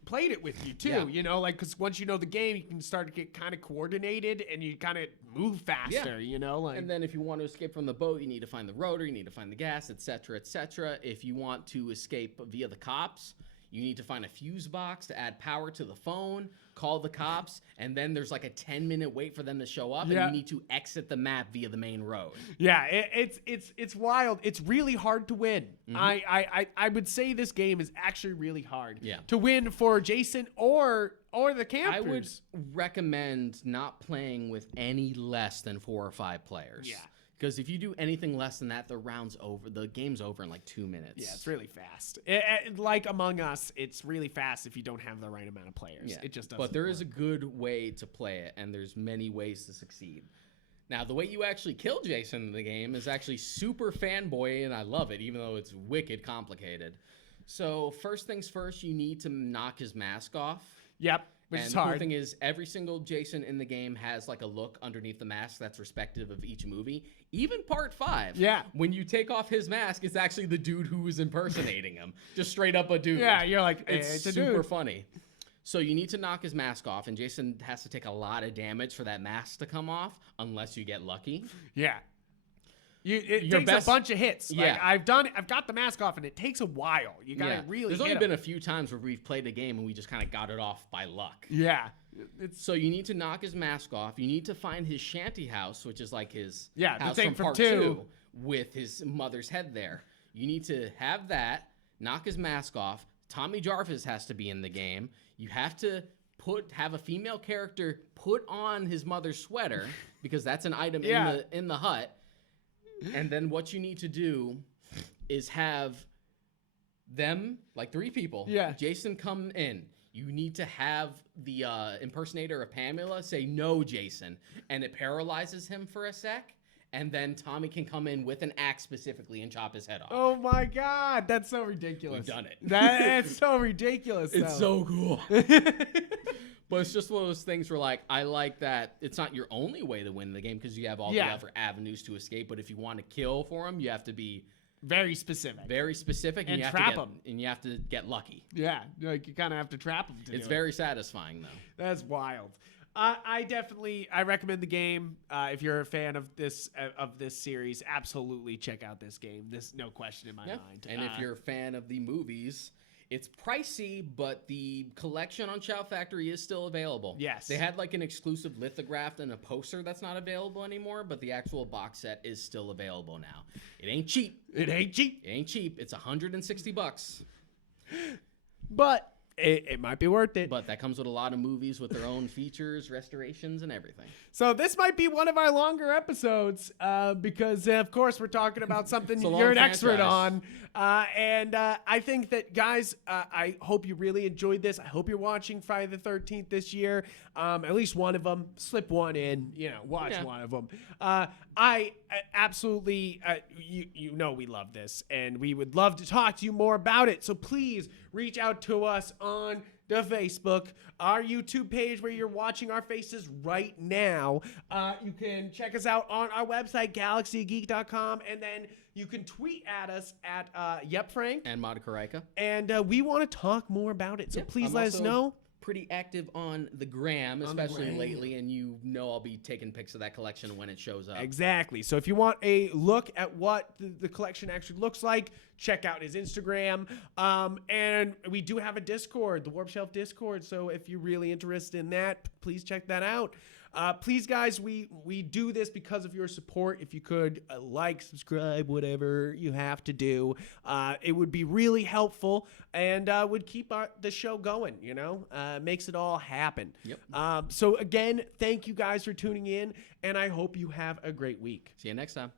played it with you too, you know, like because once you know the game, you can start to get kind of coordinated and you kind of move faster, you know, like. And then if you want to escape from the boat, you need to find the rotor, you need to find the gas, etc., etc. If you want to escape via the cops, you need to find a fuse box to add power to the phone, call the cops, and then there's like a 10-minute wait for them to show up, and you need to exit the map via the main road. Yeah, it's wild. It's really hard to win. I would say this game is actually really hard to win for Jason or the campers. I would recommend not playing with any less than 4 or 5 players. Yeah. Because if you do anything less than that, the game's over in like 2 minutes. Yeah, it's really fast. Like Among Us, it's really fast if you don't have the right amount of players. Yeah. It just doesn't But there work. is a good way to play it, and there's many ways to succeed. Now, the way you actually kill Jason in the game is actually super fanboy, and I love it, even though it's wicked complicated. So first things first, you need to knock his mask off. Yep. Which and is the cool hard. thing is, every single Jason in the game has like a look underneath the mask that's respective of each movie. Even Part 5. Yeah. When you take off his mask, it's actually the dude who is impersonating him. Just straight up a dude. Yeah, you're like, it's a super dude. funny. So you need to knock his mask off, and Jason has to take a lot of damage for that mask to come off, unless you get lucky. Yeah. It takes a bunch of hits. Yeah. Like, I've got the mask off, and it takes a while. You gotta really There's only hit 'em. been a few times where we've played a game and we just kind of got it off by luck. Yeah. So you need to knock his mask off. You need to find his shanty house, which is like his the house thing from from part 2. 2 with his mother's head there. You need to have that, knock his mask off. Tommy Jarvis has to be in the game. You have to have a female character put on his mother's sweater because that's an item in the hut. And then what you need to do is have them, like 3 people, Jason come in. You need to have the impersonator of Pamela say, "No, Jason," and it paralyzes him for a sec. And then Tommy can come in with an axe specifically and chop his head off. Oh my God, that's so ridiculous. We've done it. That's so ridiculous. It's so cool. But it's just one of those things where, like, I like that it's not your only way to win the game because you have all the other avenues to escape. But if you want to kill for him, you have to be very specific. And you have trap to get, him. And you have to get lucky. Yeah, like you kind of have to trap him. It's very satisfying, though. That's wild. I recommend the game. If you're a fan of this series, absolutely check out this game. This no question in my mind. And if you're a fan of the movies, it's pricey, but the collection on Shout Factory is still available. Yes. They had like an exclusive lithograph and a poster that's not available anymore, but the actual box set is still available now. It ain't cheap. It ain't cheap. It ain't cheap. It's $160. But it might be worth it. But that comes with a lot of movies with their own features, restorations, and everything. So this might be one of our longer episodes because, of course, we're talking about something you're an expert on. And I think that, guys, I hope you really enjoyed this. I hope you're watching Friday the 13th this year. At least one of them. Slip one in. Watch one of them. I absolutely, you know we love this, and we would love to talk to you more about it. So please reach out to us on the Facebook, our YouTube page where you're watching our faces right now. You can check us out on our website, galaxygeek.com, and then you can tweet at us at Yupfrank and Massacre. And we want to talk more about it, so please let us know. Pretty active on the gram, especially lately, and I'll be taking pics of that collection when it shows up. Exactly. So if you want a look at what the collection actually looks like, check out his Instagram. And we do have a Discord, the Warp Shelf Discord. So if you're really interested in that, please check that out. Please, guys, we do this because of your support. If you could like, subscribe, whatever you have to do, it would be really helpful and would keep the show going, makes it all happen. Yep. So again, thank you guys for tuning in, and I hope you have a great week. See you next time.